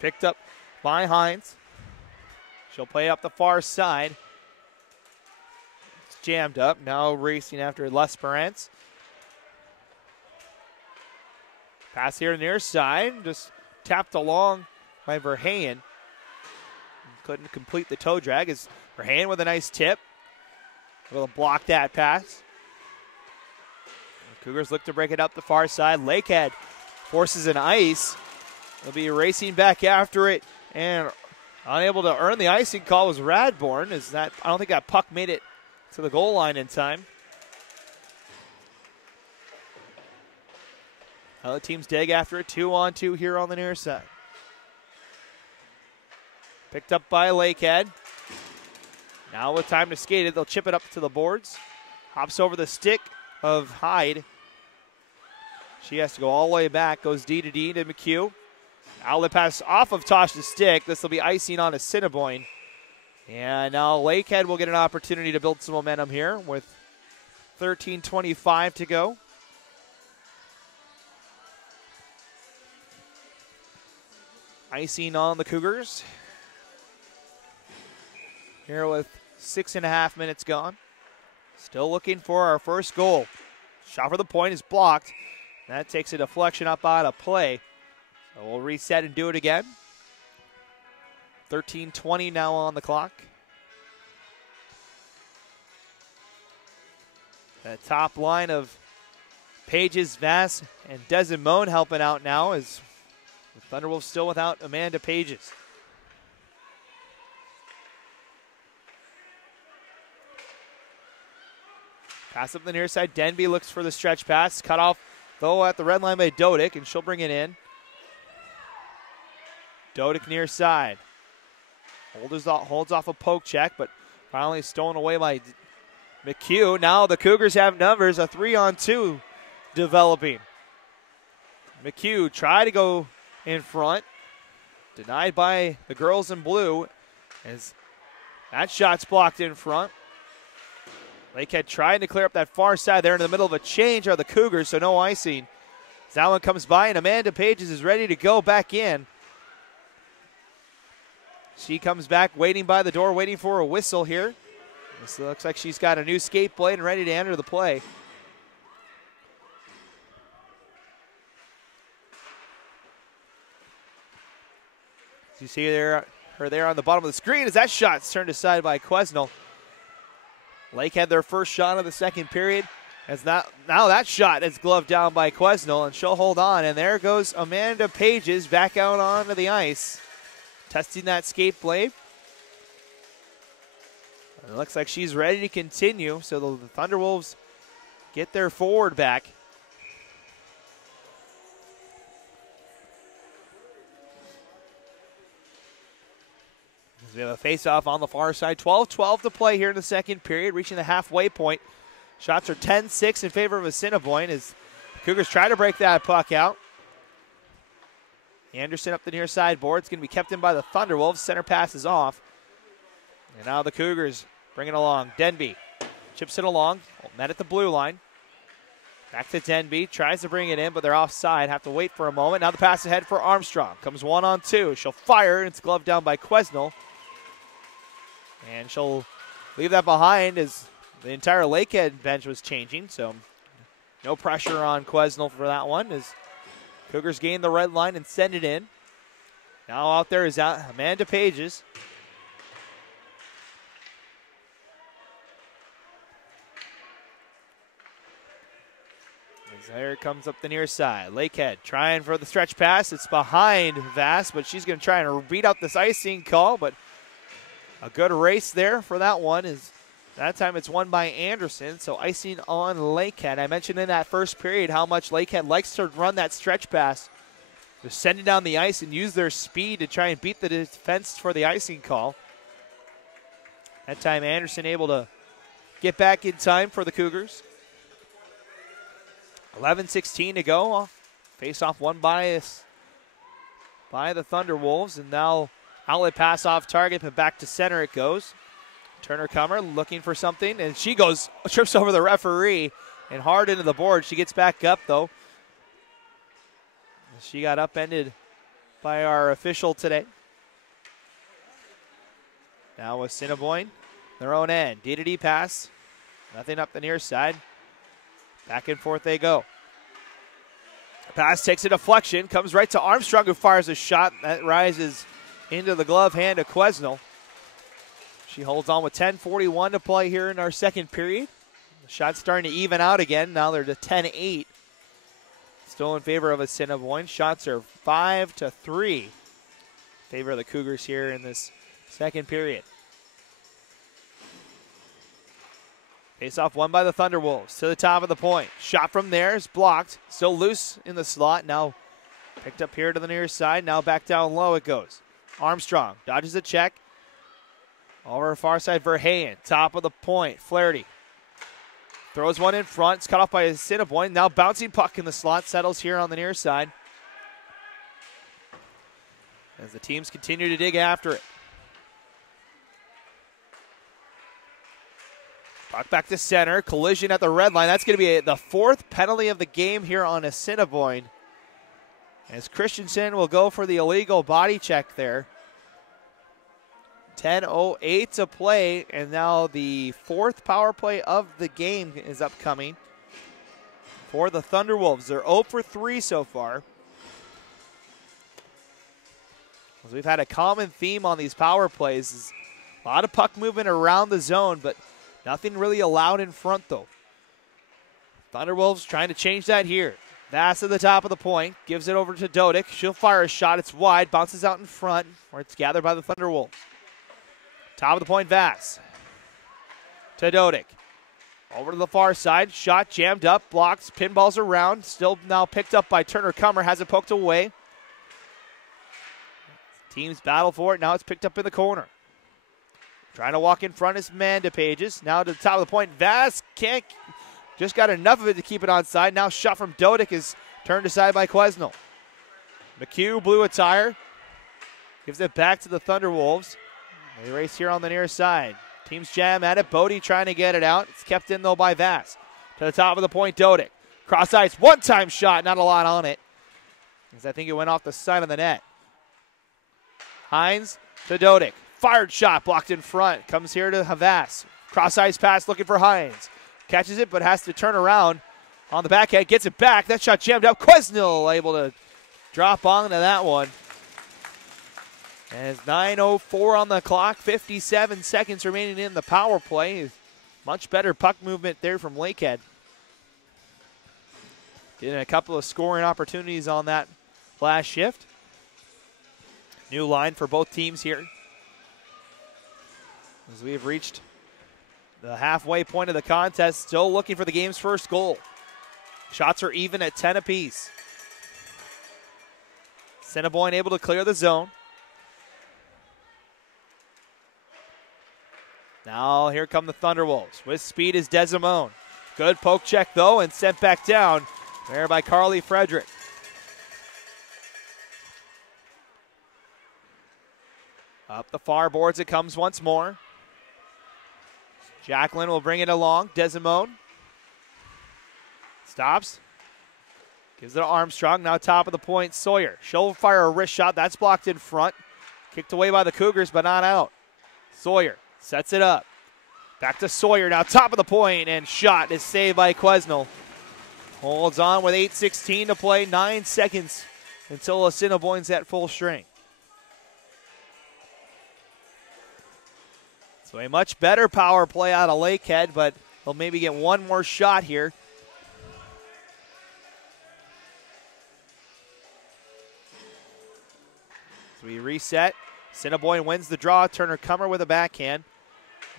Picked up by Hines. She'll play up the far side. It's jammed up, now racing after L'Esperance. Pass here near side, just tapped along by Verheyen. Couldn't complete the toe drag as Verheyen with a nice tip. Able to block that pass. The Cougars look to break it up the far side. Lakehead forces an ice. They'll be racing back after it, and unable to earn the icing call was Radbourne. I don't think that puck made it to the goal line in time. Other teams dig after it. 2-on-2 here on the near side. Picked up by Lakehead. Now with time to skate it, they'll chip it up to the boards. Hops over the stick of Hyde. She has to go all the way back. Goes D-to-D to McHugh. Outlet pass off of Tosh's stick. This will be icing on Assiniboine. And now Lakehead will get an opportunity to build some momentum here with 13:25 to go. Icing on the Cougars. Here with 6.5 minutes gone. Still looking for our first goal. Shot for the point is blocked. That takes a deflection up out of play. So we'll reset and do it again. 13:20 now on the clock. The top line of Pages, Vass, and Desimone helping out now as the Thunderwolves still without Amanda Pages. Pass up the near side. Denby looks for the stretch pass. Cut off, though, at the red line by Dodick, and she'll bring it in. Dodick near side. Holds off a poke check, but finally stolen away by McHugh. Now the Cougars have numbers, a 3-on-2 developing. McHugh tried to go in front. Denied by the girls in blue as that shot's blocked in front. Lakehead trying to clear up that far side. They're in the middle of a change are the Cougars, so no icing. As that one comes by, and Amanda Pages is ready to go back in. She comes back, waiting by the door, waiting for a whistle here. This looks like she's got a new skate blade and ready to enter the play. You see her there on the bottom of the screen as that shot's turned aside by Quesnel. Lake had their first shot of the second period. Now that shot is gloved down by Quesnel, and she'll hold on. And there goes Amanda Pages back out onto the ice, testing that skate blade. And it looks like she's ready to continue, so the Thunderwolves get their forward back. We have a face-off on the far side. 12-12 to play here in the second period, reaching the halfway point. Shots are 10-6 in favor of ASSINIBOINE as the Cougars try to break that puck out. Anderson up the near side board. It's going to be kept in by the Thunderwolves. Center pass is off. And now the Cougars bring it along. Denby chips it along. Met at the blue line. Back to Denby. Tries to bring it in, but they're offside. Have to wait for a moment. Now the pass ahead for Armstrong. Comes 1-on-2. She'll fire, and it's gloved down by Quesnel. And she'll leave that behind as the entire Lakehead bench was changing. So no pressure on Quesnel for that one as Cougars gain the red line and send it in. Now out there is Amanda Pages. As there it comes up the near side. Lakehead trying for the stretch pass. It's behind Vass, but she's going to try and beat out this icing call, but a good race there for that one. Is that time it's won by Anderson, so icing on Lakehead. I mentioned in that first period how much Lakehead likes to run that stretch pass. Just send it down the ice and use their speed to try and beat the defense for the icing call. That time Anderson able to get back in time for the Cougars. 11:16 to go. Face off won by the Thunderwolves, and now outlet pass off target, but back to center it goes. Turner Comer looking for something, and she trips over the referee and hard into the board. She gets back up, though. She got upended by our official today. Now with ASSINIBOINE, their own end. D-to-D pass. Nothing up the near side. Back and forth they go. Pass takes a deflection, comes right to Armstrong, who fires a shot. That rises into the glove hand of Quesnel. She holds on with 10:41 to play here in our second period. The shot's starting to even out again. Now they're to 10-8. Still in favor of ASSINIBOINE. Shots are 5-3 in favor of the Cougars here in this second period. Face-off won by the Thunderwolves to the top of the point. Shot from there is blocked. Still loose in the slot. Now picked up here to the near side. Now back down low it goes. Armstrong dodges a check. Over far side, Verheyen. Top of the point. Flaherty throws one in front. It's cut off by ASSINIBOINE. Now bouncing puck in the slot. Settles here on the near side. As the teams continue to dig after it. Puck back to center. Collision at the red line. That's going to be the fourth penalty of the game here on ASSINIBOINE. As Christensen will go for the illegal body check there. 10:08 to play, and now the fourth power play of the game is upcoming for the Thunderwolves. They're 0 for 3 so far. As we've had a common theme on these power plays is a lot of puck movement around the zone, but nothing really allowed in front though. Thunderwolves trying to change that here. Vass at the top of the point, gives it over to Dodick. She'll fire a shot, it's wide, bounces out in front, where it's gathered by the Thunderwolves. Top of the point, Vass. To Dodick. Over to the far side, shot jammed up, blocks, pinballs around, still now picked up by Turner Comer, has it poked away. Teams battle for it. Now it's picked up in the corner. Trying to walk in front is Manda Pages. Now to the top of the point. Vass can't, just got enough of it to keep it onside. Now shot from Dodick is turned aside by Quesnel. McHugh, blue attire, gives it back to the Thunderwolves. They race here on the near side. Teams jam at it. Bodie trying to get it out. It's kept in though by Vass. To the top of the point, Dodick. Cross ice, one-time shot, not a lot on it. As I think it went off the side of the net. Hines to Dodick. Fired shot, blocked in front. Comes here to Havas. Cross ice pass looking for Hines. Catches it, but has to turn around on the backhand. Gets it back. That shot jammed out. Quesnel able to drop onto that one. As 9:04 on the clock, 57 seconds remaining in the power play. Much better puck movement there from Lakehead. Getting a couple of scoring opportunities on that last shift. New line for both teams here. As we have reached the halfway point of the contest, still looking for the game's first goal. Shots are even at 10 apiece. Assiniboine able to clear the zone. Now here come the Thunderwolves. With speed is Desimone. Good poke check though, and sent back down there by Carly Frederick. Up the far boards it comes once more. Jacqueline will bring it along. Desimone stops. Gives it to Armstrong. Now top of the point, Sawyer. She'll fire a wrist shot. That's blocked in front. Kicked away by the Cougars, but not out. Sawyer sets it up. Back to Sawyer. Now top of the point, and shot is saved by Quesnel. Holds on with 8:16 to play. 9 seconds until Assiniboine's at full strength. So a much better power play out of Lakehead, but they'll maybe get one more shot here. So we reset. Assiniboine wins the draw. Turner Cummer with a backhand.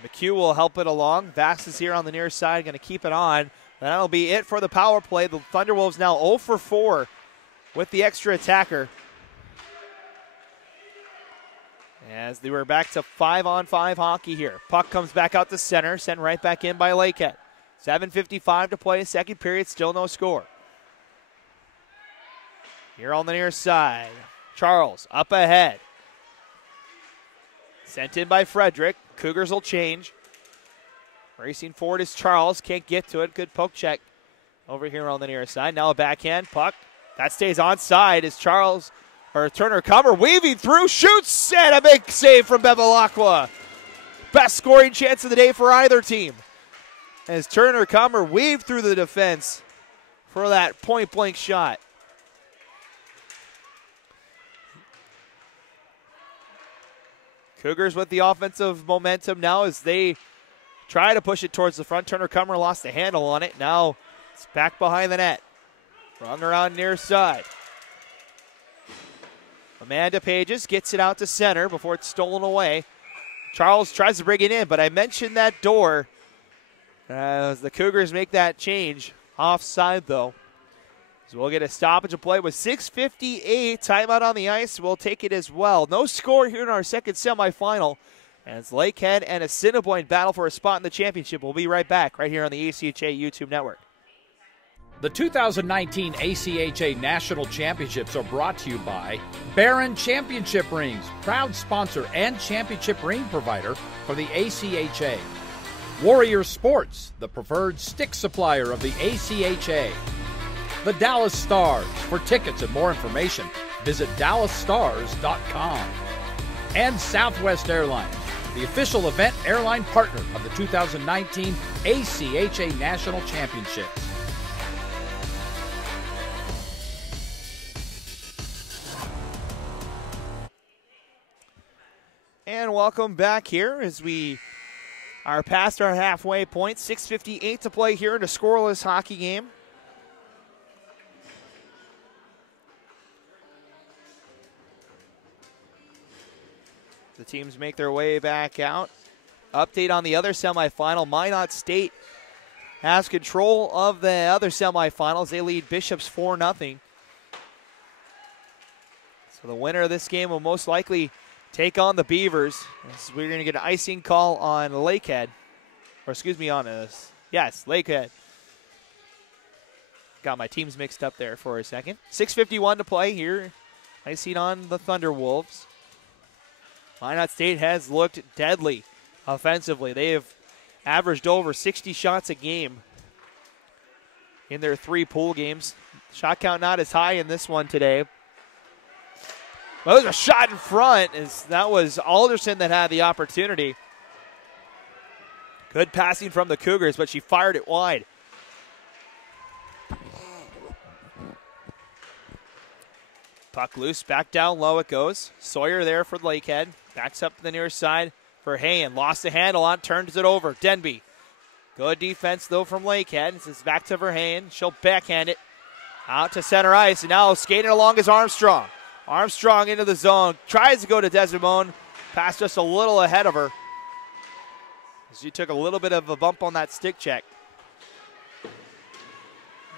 McHugh will help it along. Vass is here on the near side, going to keep it on. That'll be it for the power play. The Thunderwolves now 0 for 4 with the extra attacker. As they were back to 5-on-5 hockey here. Puck comes back out to center, sent right back in by Lakehead. 7:55 to play, second period, still no score. Here on the near side, Charles up ahead. Sent in by Frederick. Cougars will change. Racing forward is Charles, can't get to it. Good poke check over here on the near side. Now a backhand puck. That stays onside as Charles, or Turner Cummer weaving through, shoots, and a big save from Bevilacqua. Best scoring chance of the day for either team. As Turner Cummer weaved through the defense for that point-blank shot. Cougars with the offensive momentum now as they try to push it towards the front. Turner Cummer lost the handle on it. Now it's back behind the net. Rung around near side. Amanda Pages gets it out to center before it's stolen away. Charles tries to bring it in, but I mentioned that door as the Cougars make that change. Offside, though. So we'll get a stoppage of play with 6:58. Timeout on the ice. We'll take it as well. No score here in our second semifinal as Lakehead and Assiniboine battle for a spot in the championship. We'll be right back right here on the ACHA YouTube network. The 2019 ACHA National Championships are brought to you by Barron Championship Rings, proud sponsor and championship ring provider for the ACHA. Warrior Sports, the preferred stick supplier of the ACHA. The Dallas Stars. For tickets and more information, visit dallasstars.com. And Southwest Airlines, the official event airline partner of the 2019 ACHA National Championships. And welcome back here as we are past our halfway point. 6:58 to play here in a scoreless hockey game. The teams make their way back out. Update on the other semifinal. Minot State has control of the other semifinals. They lead Bishops 4-0. So So the winner of this game will most likely take on the Beavers. We're going to get an icing call on Lakehead. Or excuse me, on us. Yes, Lakehead. Got my teams mixed up there for a second. 6:51 to play here. Icing on the Thunderwolves. Minot State has looked deadly offensively. They have averaged over 60 shots a game in their 3 pool games. Shot count not as high in this one today. Well, there's a shot in front. That was Alderson that had the opportunity. Good passing from the Cougars, but she fired it wide. Puck loose, back down low it goes. Sawyer there for Lakehead. Backs up to the near side for Hayen. Lost the handle on, turns it over. Denby. Good defense, though, from Lakehead. This is back to Verheyen. She'll backhand it out to center ice. And now skating along is Armstrong. Armstrong into the zone. Tries to go to Desimone. Pass just a little ahead of her. She took a little bit of a bump on that stick check.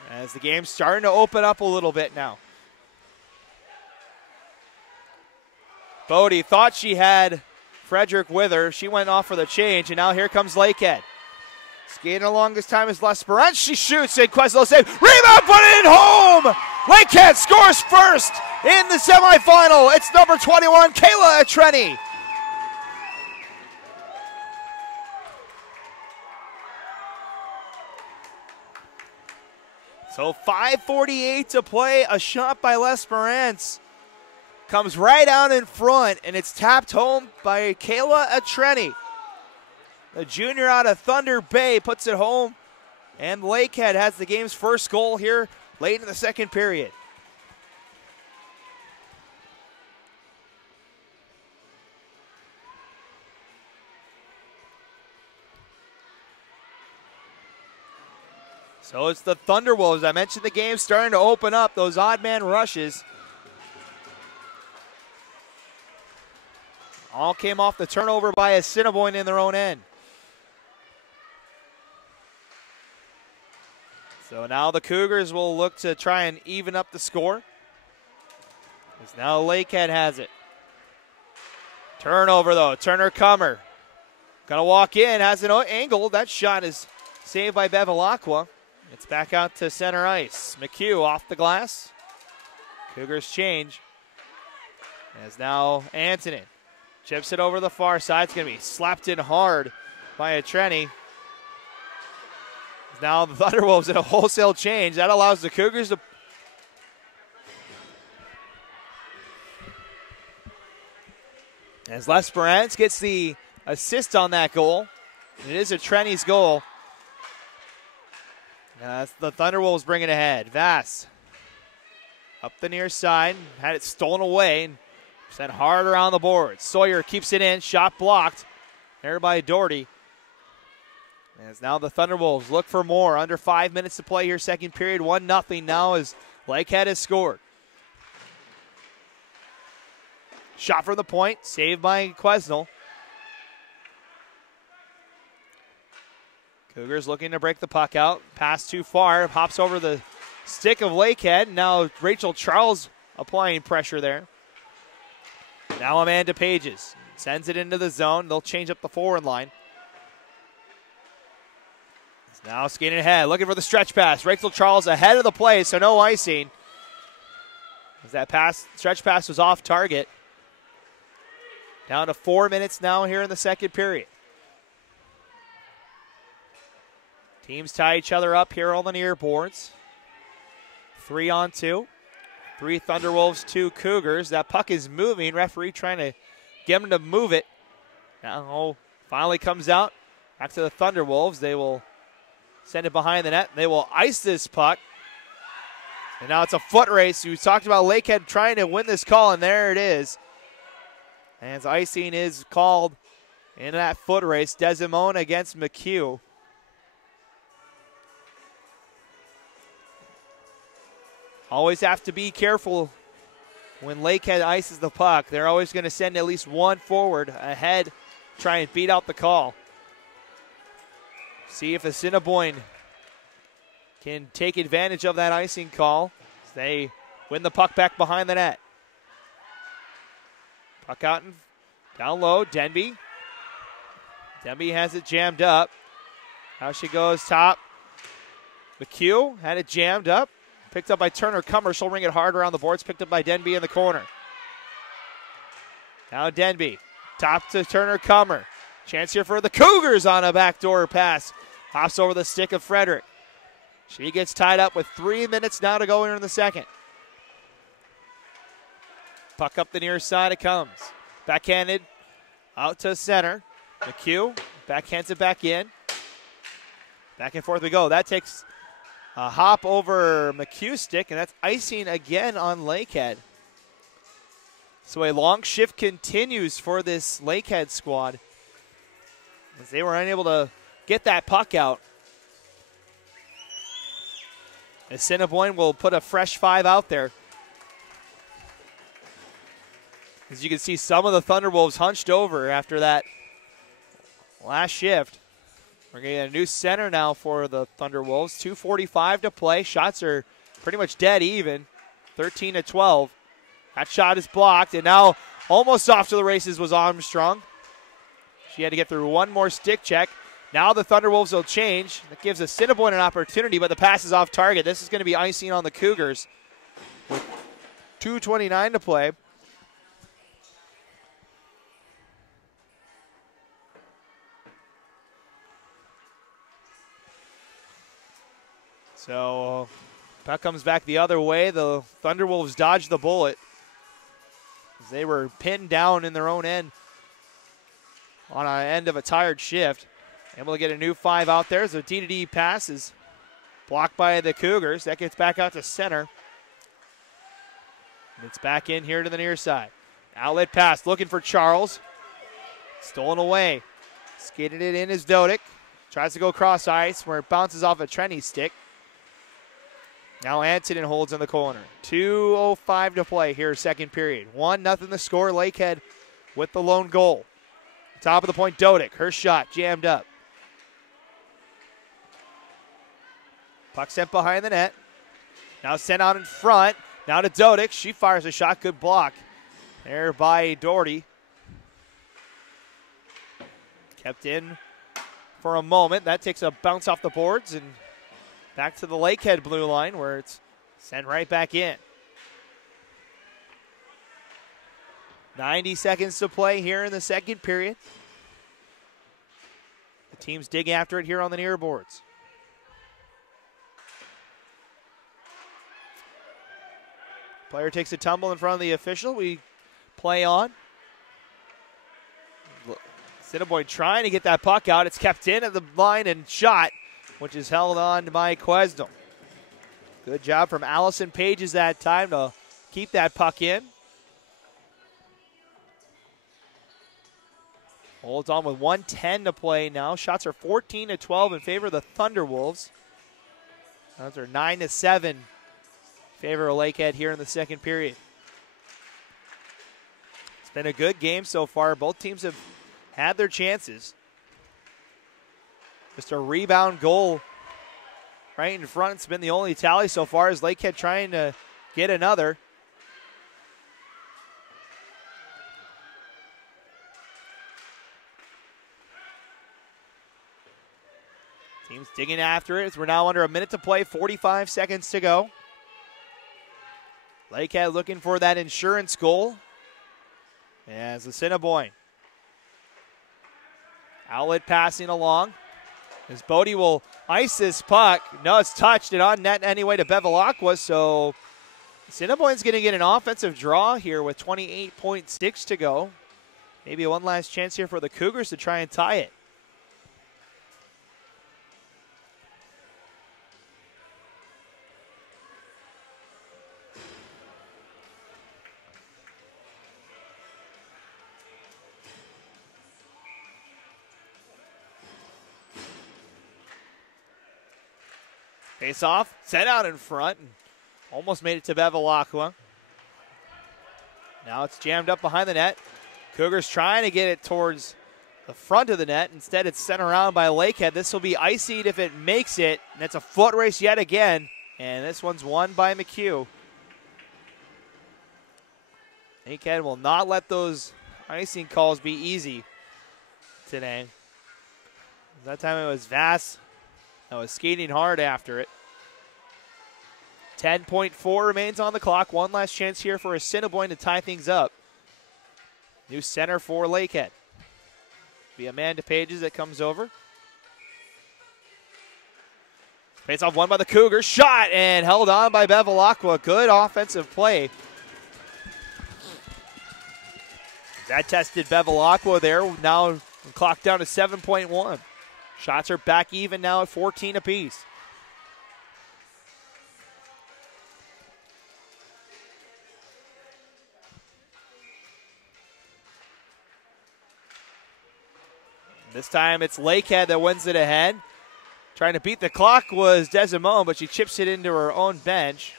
As the game's starting to open up a little bit now. Bodie thought she had Frederick with her. She went off for the change, and now here comes Lakehead. Skating along this time is Lesperance. She shoots, and Queslow save. Rebound, put it in home! Lakehead scores first in the semifinal. It's number 21, Kayla Atreni. So 5:48 to play. A shot by Lesperance comes right out in front, and it's tapped home by Kayla Atreni. The junior out of Thunder Bay puts it home, and Lakehead has the game's first goal here late in the second period. So it's the Thunderwolves. I mentioned the game starting to open up, those odd man rushes. All came off the turnover by Assiniboine in their own end. So now the Cougars will look to try and even up the score. As now Lakehead has it. Turnover though, Turner Comer. Gonna walk in, has an angle. That shot is saved by Bevilacqua. It's back out to center ice. McHugh off the glass. Cougars change. As now Antonin chips it over the far side. It's going to be slapped in hard by Atreni. Now the Thunderwolves in a wholesale change. That allows the Cougars to... As Lesperance gets the assist on that goal. It is Atreni's goal. That's the Thunderwolves bring it ahead. Vass up the near side. Had it stolen away and sent hard around the board. Sawyer keeps it in. Shot blocked there by Doherty. As now the Thunderwolves look for more. Under 5 minutes to play here, second period. 1-0 now as Lakehead has scored. Shot from the point. Saved by Quesnel. Cougars looking to break the puck out. Pass too far. Hops over the stick of Lakehead. Now Rachel Charles applying pressure there. Now Amanda Pages sends it into the zone. They'll change up the forward line. He's now skating ahead, looking for the stretch pass. Rachel Charles ahead of the play, so no icing. As that stretch pass was off target. Down to 4 minutes now here in the second period. Teams tie each other up here on the near boards. 3-on-2. 3 Thunderwolves, 2 Cougars. That puck is moving. Referee trying to get him to move it. Now finally comes out. Back to the Thunderwolves. They will send it behind the net. They will ice this puck. And now it's a foot race. We talked about Lakehead trying to win this call, and there it is. And icing is called in that foot race. Desimone against McHugh. Always have to be careful when Lakehead ices the puck. They're always going to send at least one forward ahead, try and beat out the call. See if Assiniboine can take advantage of that icing call. They win the puck back behind the net. Puck out and down low, Denby. Denby has it jammed up. Now she goes top. McHugh had it jammed up. Picked up by Turner Cummer. She'll ring it hard around the boards. Picked up by Denby in the corner. Now Denby. Top to Turner Cummer. Chance here for the Cougars on a backdoor pass. Hops over the stick of Frederick. She gets tied up with 3 minutes now to go here in the second. Puck up the near side it comes. Backhanded out to center. McHugh backhands it back in. Back and forth we go. That takes a hop over McHugh's stick, and that's icing again on Lakehead. So a long shift continues for this Lakehead squad as they were unable to get that puck out. Assiniboine will put a fresh 5 out there. As you can see, some of the Thunderwolves hunched over after that last shift. We're going to get a new center now for the Thunderwolves. 2:45 to play. Shots are pretty much dead even. 13-12. That shot is blocked, and now almost off to the races was Armstrong. She had to get through one more stick check. Now the Thunderwolves will change. That gives Assiniboine an opportunity, but the pass is off target. This is going to be icing on the Cougars with 2:29 to play. So puck comes back the other way. The Thunderwolves dodged the bullet as they were pinned down in their own end on an end of a tired shift. Able to get a new 5 out there. So D-to-D pass is blocked by the Cougars. That gets back out to center. And it's back in here to the near side. Outlet pass looking for Charles. Stolen away. Skated it in is Dodick. Tries to go cross ice where it bounces off a Trenny's stick. Now Antonin holds in the corner. 2:05 to play here, second period. 1-0 the score. Lakehead with the lone goal. Top of the point, Dodick. Her shot jammed up. Puck sent behind the net. Now sent out in front. Now to Dodick. She fires a shot. Good block there by Doherty. Kept in for a moment. That takes a bounce off the boards and back to the Lakehead blue line where it's sent right back in. 90 seconds to play here in the second period. The teams dig after it here on the near boards. Player takes a tumble in front of the official. We play on. Assiniboine trying to get that puck out. It's kept in at the line and shot, which is held on by Quesnel. Good job from Allison Pages that time to keep that puck in. Holds on with 1:10 to play now. Shots are 14-12 in favor of the Thunderwolves. Those are 9-7 in favor of Lakehead here in the second period. It's been a good game so far. Both teams have had their chances. Just a rebound goal right in front. It's been the only tally so far as Lakehead trying to get another. Teams digging after it as we're now under a minute to play, 45 seconds to go. Lakehead looking for that insurance goal. As Assiniboine. Outlet passing along. As Bodie will ice this puck. No, it's touched and on net anyway to Bevilacqua, so Assiniboine's going to get an offensive draw here with 28.6 to go. Maybe one last chance here for the Cougars to try and tie it. Face off, sent out in front, and almost made it to Bevilacqua. Now it's jammed up behind the net. Cougars trying to get it towards the front of the net. Instead, it's sent around by Lakehead. This will be icied if it makes it, and it's a foot race yet again. And this one's won by McHugh. Lakehead will not let those icing calls be easy today. That time it was Vass that was skating hard after it. 10.4 remains on the clock. One last chance here for Assiniboine to tie things up. New center for Lakehead. Be Amanda Pages that comes over. Face off one by the Cougars. Shot and held on by Bevilacqua. Good offensive play. That tested Bevilacqua there. Now clock down to 7.1. Shots are back even now at 14 apiece. This time it's Lakehead that wins it ahead. Trying to beat the clock was Desimone, but she chips it into her own bench.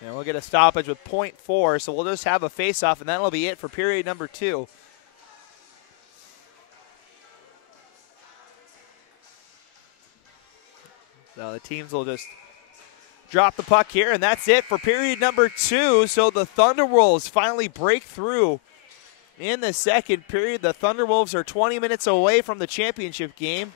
And we'll get a stoppage with .4, so we'll just have a face-off, and that'll be it for period number 2. So the teams will just drop the puck here, and that's it for period number 2. So the Thunderwolves finally break through in the second period. The Thunderwolves are 20 minutes away from the championship game.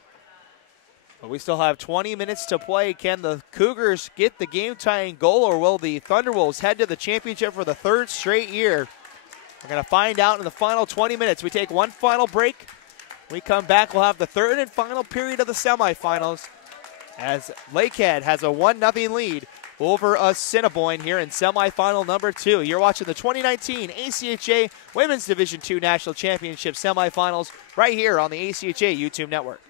But we still have 20 minutes to play. Can the Cougars get the game-tying goal, or will the Thunderwolves head to the championship for the 3rd straight year? We're going to find out in the final 20 minutes. We take one final break. We come back, we'll have the 3rd and final period of the semifinals as Lakehead has a 1-0 lead over Assiniboine here in semifinal number 2. You're watching the 2019 ACHA Women's Division II National Championship semifinals right here on the ACHA YouTube network.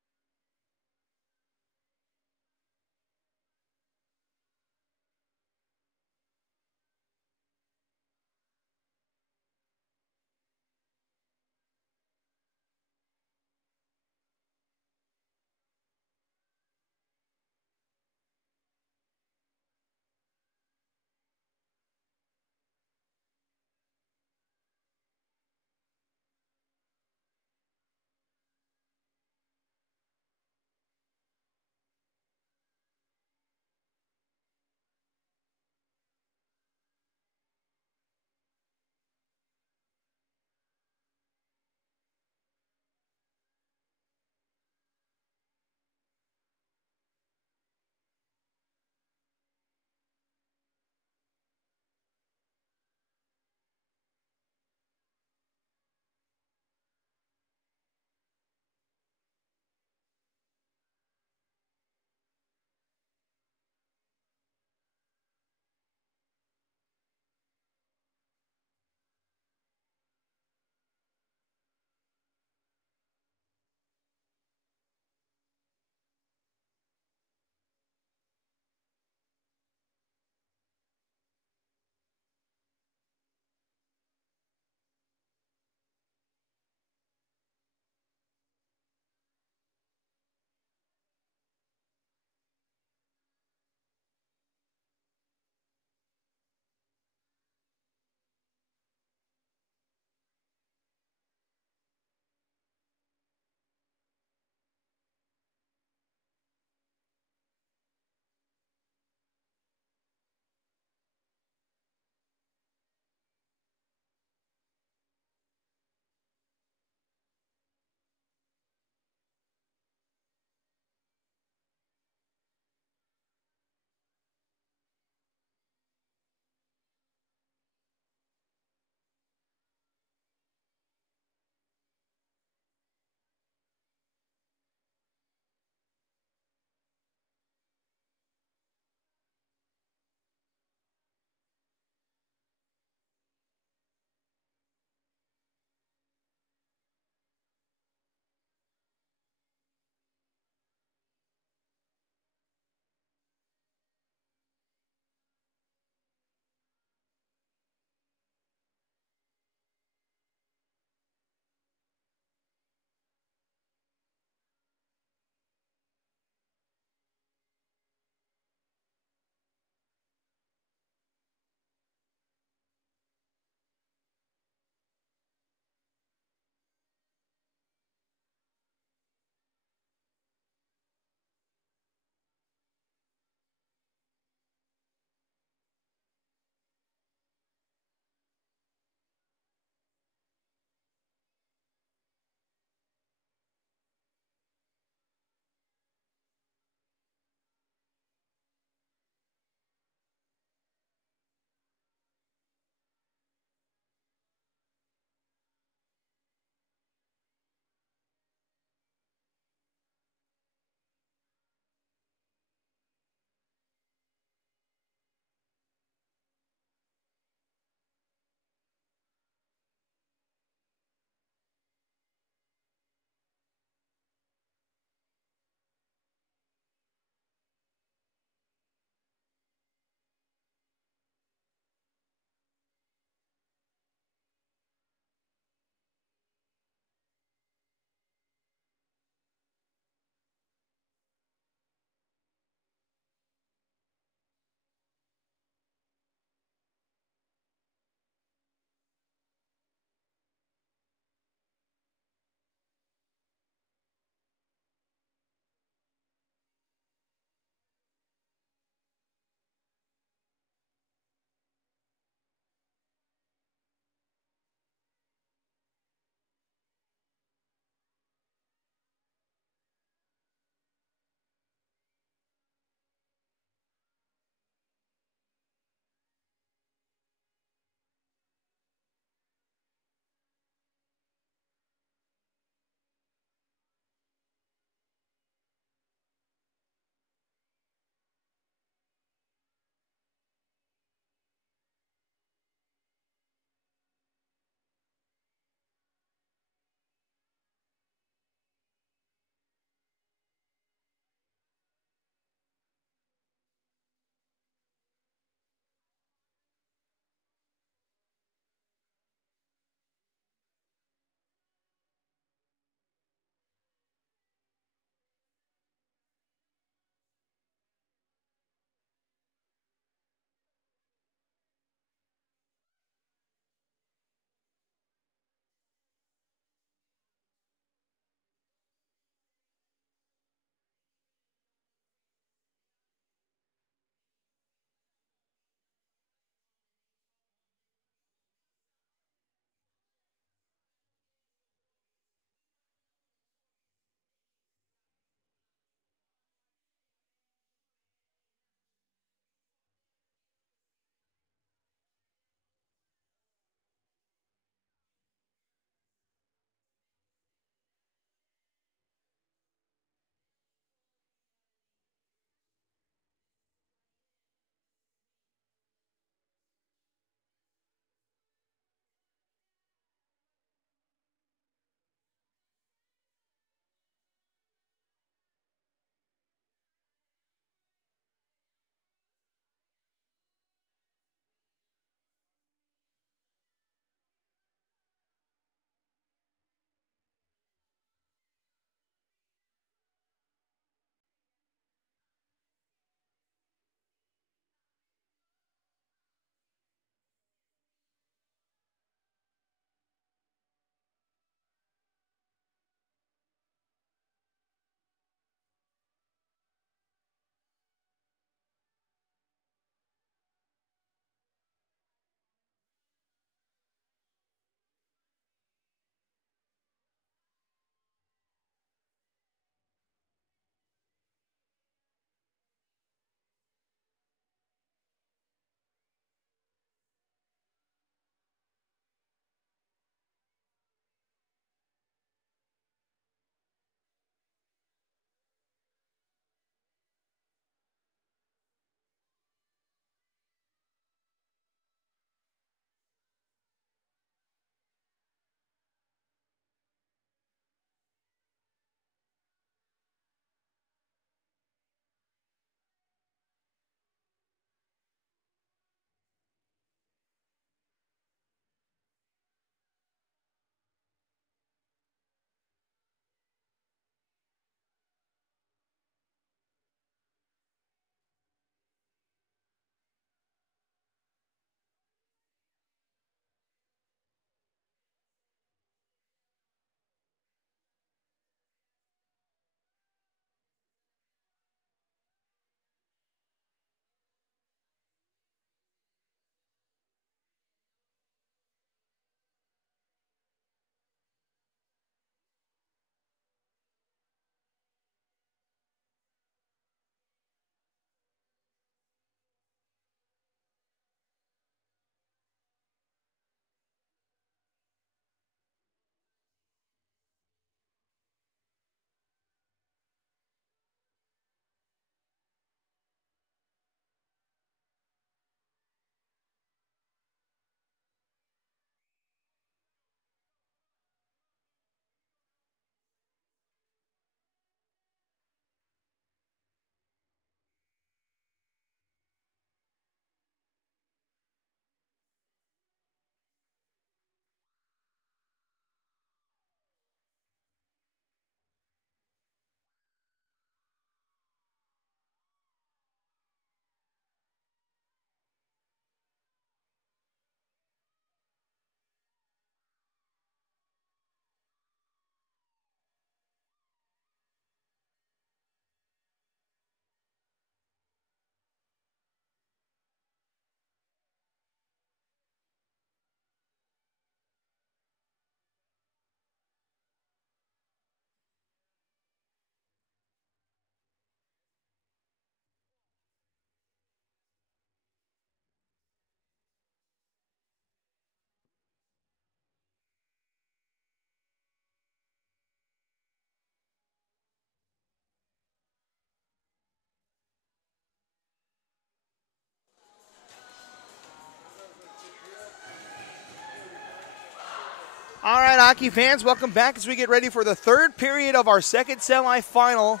All right, hockey fans, welcome back as we get ready for the third period of our second semifinal.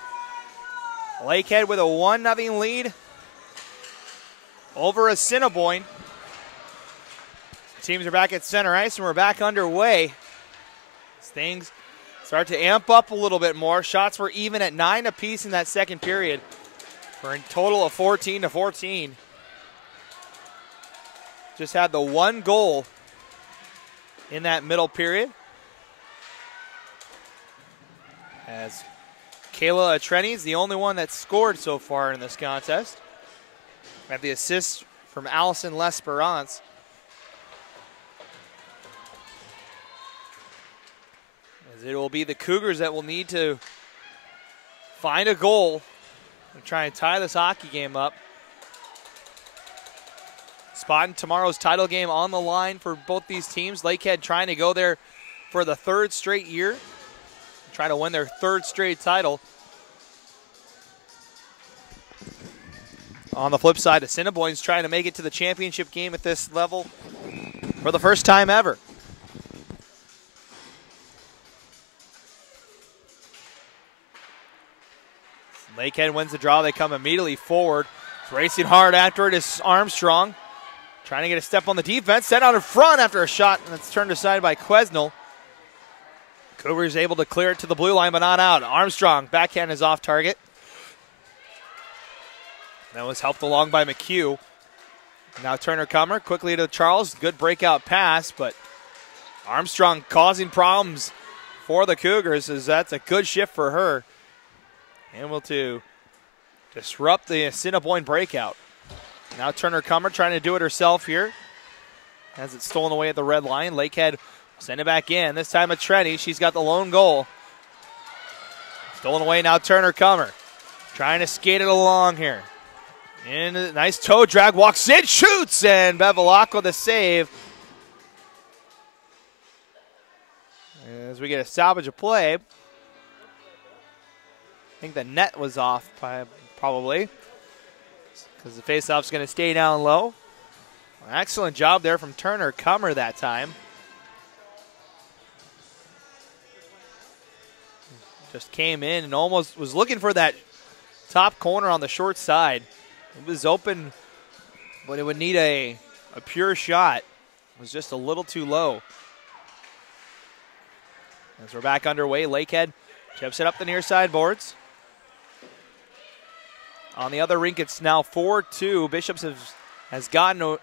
Lakehead with a 1-0 lead over Assiniboine. Teams are back at center ice, and we're back underway. As things start to amp up a little bit more. Shots were even at 9 apiece in that second period for a total of 14-14. Just had the one goal in that middle period, as Kayla Atreni is the only one that's scored so far in this contest. Had the assist from Allison L'Esperance. As it will be the Cougars that will need to find a goal and try and tie this hockey game up. Spotting tomorrow's title game on the line for both these teams. Lakehead trying to go there for the third straight year, try to win their third straight title. On the flip side, Assiniboine's trying to make it to the championship game at this level for the first time ever. Lakehead wins the draw. They come immediately forward. Racing hard after it is Armstrong. Trying to get a step on the defense. Set out in front after a shot that's turned aside by Quesnel. Cougars able to clear it to the blue line, but not out. Armstrong, backhand is off target. That was helped along by McHugh. Now Turner Comer quickly to Charles. Good breakout pass, but Armstrong causing problems for the Cougars, as that's a good shift for her. Able to disrupt the Assiniboine breakout. Now Turner Comer trying to do it herself here. Has it stolen away at the red line. Lakehead will send it back in. This time Atreni. She's got the lone goal. Stolen away now Turner Comer. Trying to skate it along here. And a nice toe drag. Walks in, shoots, and Bevilacqua with the save. As we get a salvage of play. I think the net was off probably, because the faceoff's going to stay down low. Excellent job there from Turner Comer that time. Just came in and almost was looking for that top corner on the short side. It was open, but it would need a pure shot. It was just a little too low. As we're back underway, Lakehead chips it up the near side boards. On the other rink, it's now 4-2. Bishops has gotten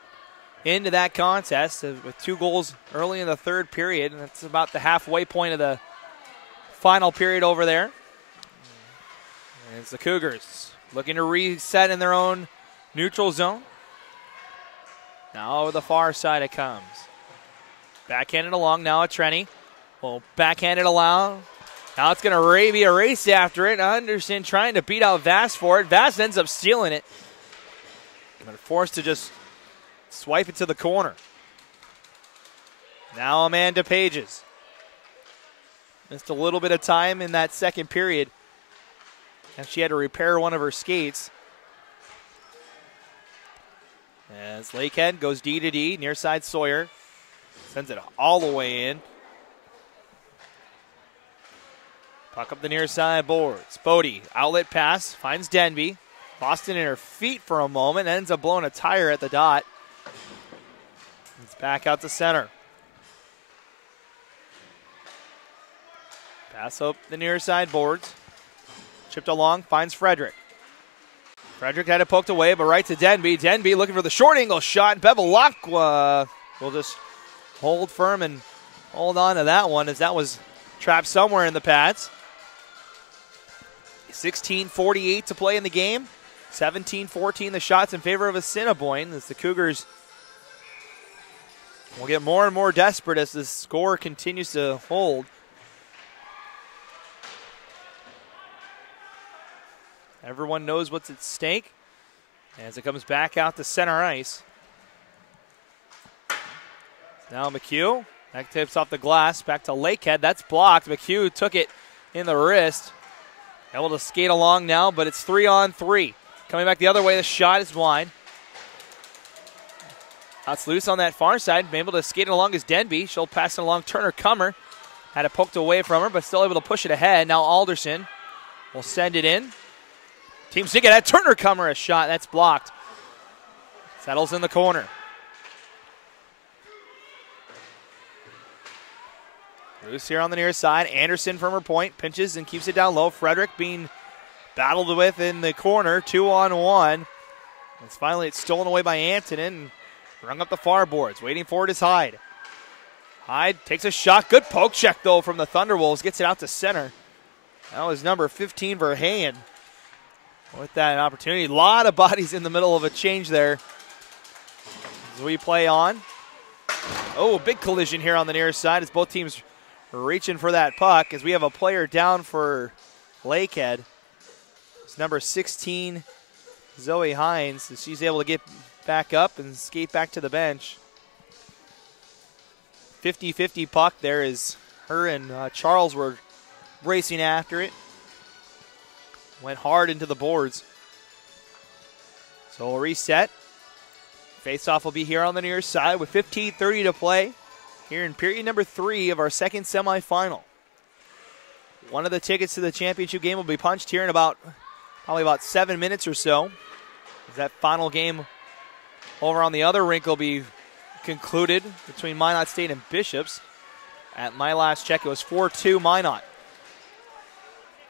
into that contest with 2 goals early in the third period, and that's about the halfway point of the final period over there. And it's the Cougars looking to reset in their own neutral zone. Now over the far side it comes. Backhanded along now Atreni. Well, backhanded along. Now it's going to be a race after it. Anderson trying to beat out Vass for it. Vass ends up stealing it. But forced to just swipe it to the corner. Now Amanda Pages. Missed a little bit of time in that second period, and she had to repair one of her skates. As Lakehead goes D to D, near side Sawyer. Sends it all the way in. Puck up the near side boards. Bodie, outlet pass, finds Denby. Lost it in her feet for a moment, ends up blowing a tire at the dot. It's back out to center. Pass up the near side boards. Chipped along, finds Frederick. Frederick had it poked away, but right to Denby. Denby looking for the short angle shot. Bevilacqua will just hold firm and hold on to that one, as that was trapped somewhere in the pads. 16:48 to play in the game. 17-14 the shots in favor of Assiniboine, as the Cougars will get more and more desperate as the score continues to hold. Everyone knows what's at stake as it comes back out to center ice. Now McHugh, that tips off the glass, back to Lakehead. That's blocked. McHugh took it in the wrist. Able to skate along now, but it's 3-on-3. Coming back the other way, the shot is wide. That's loose on that far side. Been able to skate it along is Denby. She'll pass it along. Turner Cummer had it poked away from her, but still able to push it ahead. Now Alderson will send it in. Team's thinking that Turner Cummer a shot. That's blocked. Settles in the corner. Loose here on the near side. Anderson from her point pinches and keeps it down low. Frederick being battled with in the corner. 2-on-1. It's stolen away by Antonin and rung up the far boards. Waiting for it is Hyde. Hyde takes a shot. Good poke check, though, from the Thunderwolves. Gets it out to center. That was number 15, Verheyen. With that opportunity. A lot of bodies in the middle of a change there. As we play on. Oh, big collision here on the near side as both teams reaching for that puck as we have a player down for Lakehead. It's number 16, Zoe Hines. She's able to get back up and skate back to the bench. 50-50 puck there as her and Charles were racing after it. Went hard into the boards. So we'll reset. Face-off will be here on the near side with 15:30 to play here in period number 3 of our second semifinal. One of the tickets to the championship game will be punched here in probably about 7 minutes or so. As that final game over on the other rink will be concluded between Minot State and Bishops. At my last check, it was 4-2 Minot.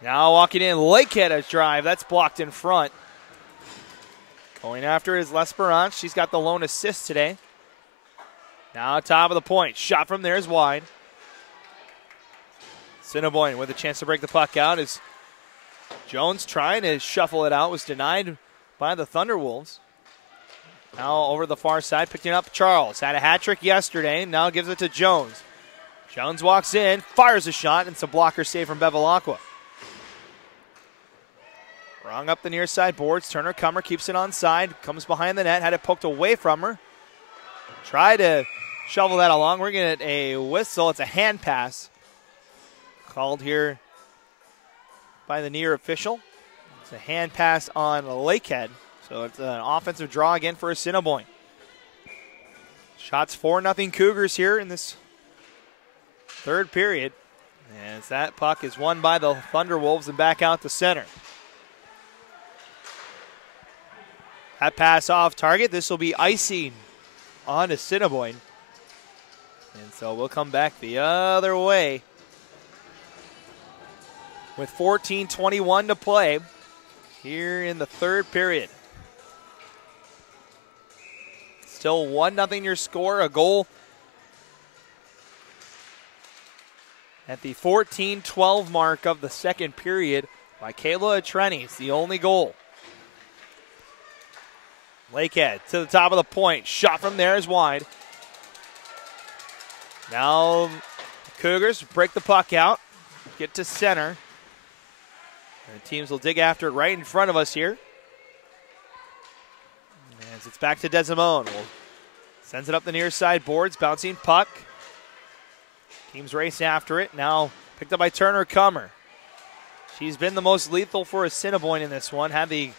Now walking in, Lakehead a drive. That's blocked in front. Going after is L'Esperance. She's got the lone assist today. Now top of the point. Shot from there is wide. Assiniboine with a chance to break the puck out as Jones trying to shuffle it out. Was denied by the Thunderwolves. Now over the far side, picking up Charles. Had a hat trick yesterday. Now gives it to Jones. Jones walks in, fires a shot, and it's a blocker save from Bevilacqua. Rung up the near side boards. Turner Cummer keeps it on side. Comes behind the net. Had it poked away from her. Tried to shovel that along. We're going to get a whistle. It's a hand pass. Called here by the near official. It's a hand pass on Lakehead. So it's an offensive draw again for Assiniboine. Shots 4-0 Cougars here in this third period. As that puck is won by the Thunderwolves and back out to center. That pass off target. This will be icing on Assiniboine. And so we'll come back the other way. With 14:21 to play here in the third period. Still 1-0 your score. A goal at the 14:12 mark of the second period by Kayla Atrenny. It's the only goal. Lakehead to the top of the point. Shot from there is wide. Now the Cougars break the puck out. Get to center. And the teams will dig after it right in front of us here. As it's back to Desimone. Sends it up the near side boards. Bouncing puck. Teams race after it. Now picked up by Turner Cummer. She's been the most lethal for Assiniboine in this one. Had the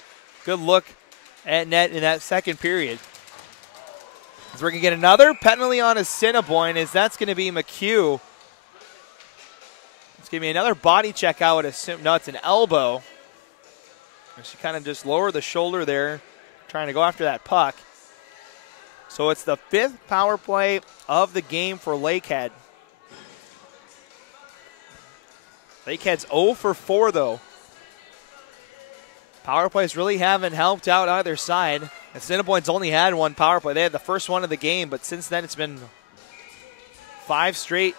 good look at net in that second period. As we're going to get another penalty on Assiniboine, as that's going to be McHugh. It's going to be another body check, I would assume. No, it's an elbow. And she kind of just lowered the shoulder there, trying to go after that puck. So it's the 5th power play of the game for Lakehead. Lakehead's 0 for 4, though. Power plays really haven't helped out either side. Assiniboine's only had one power play. They had the first one of the game, but since then it's been 5 straight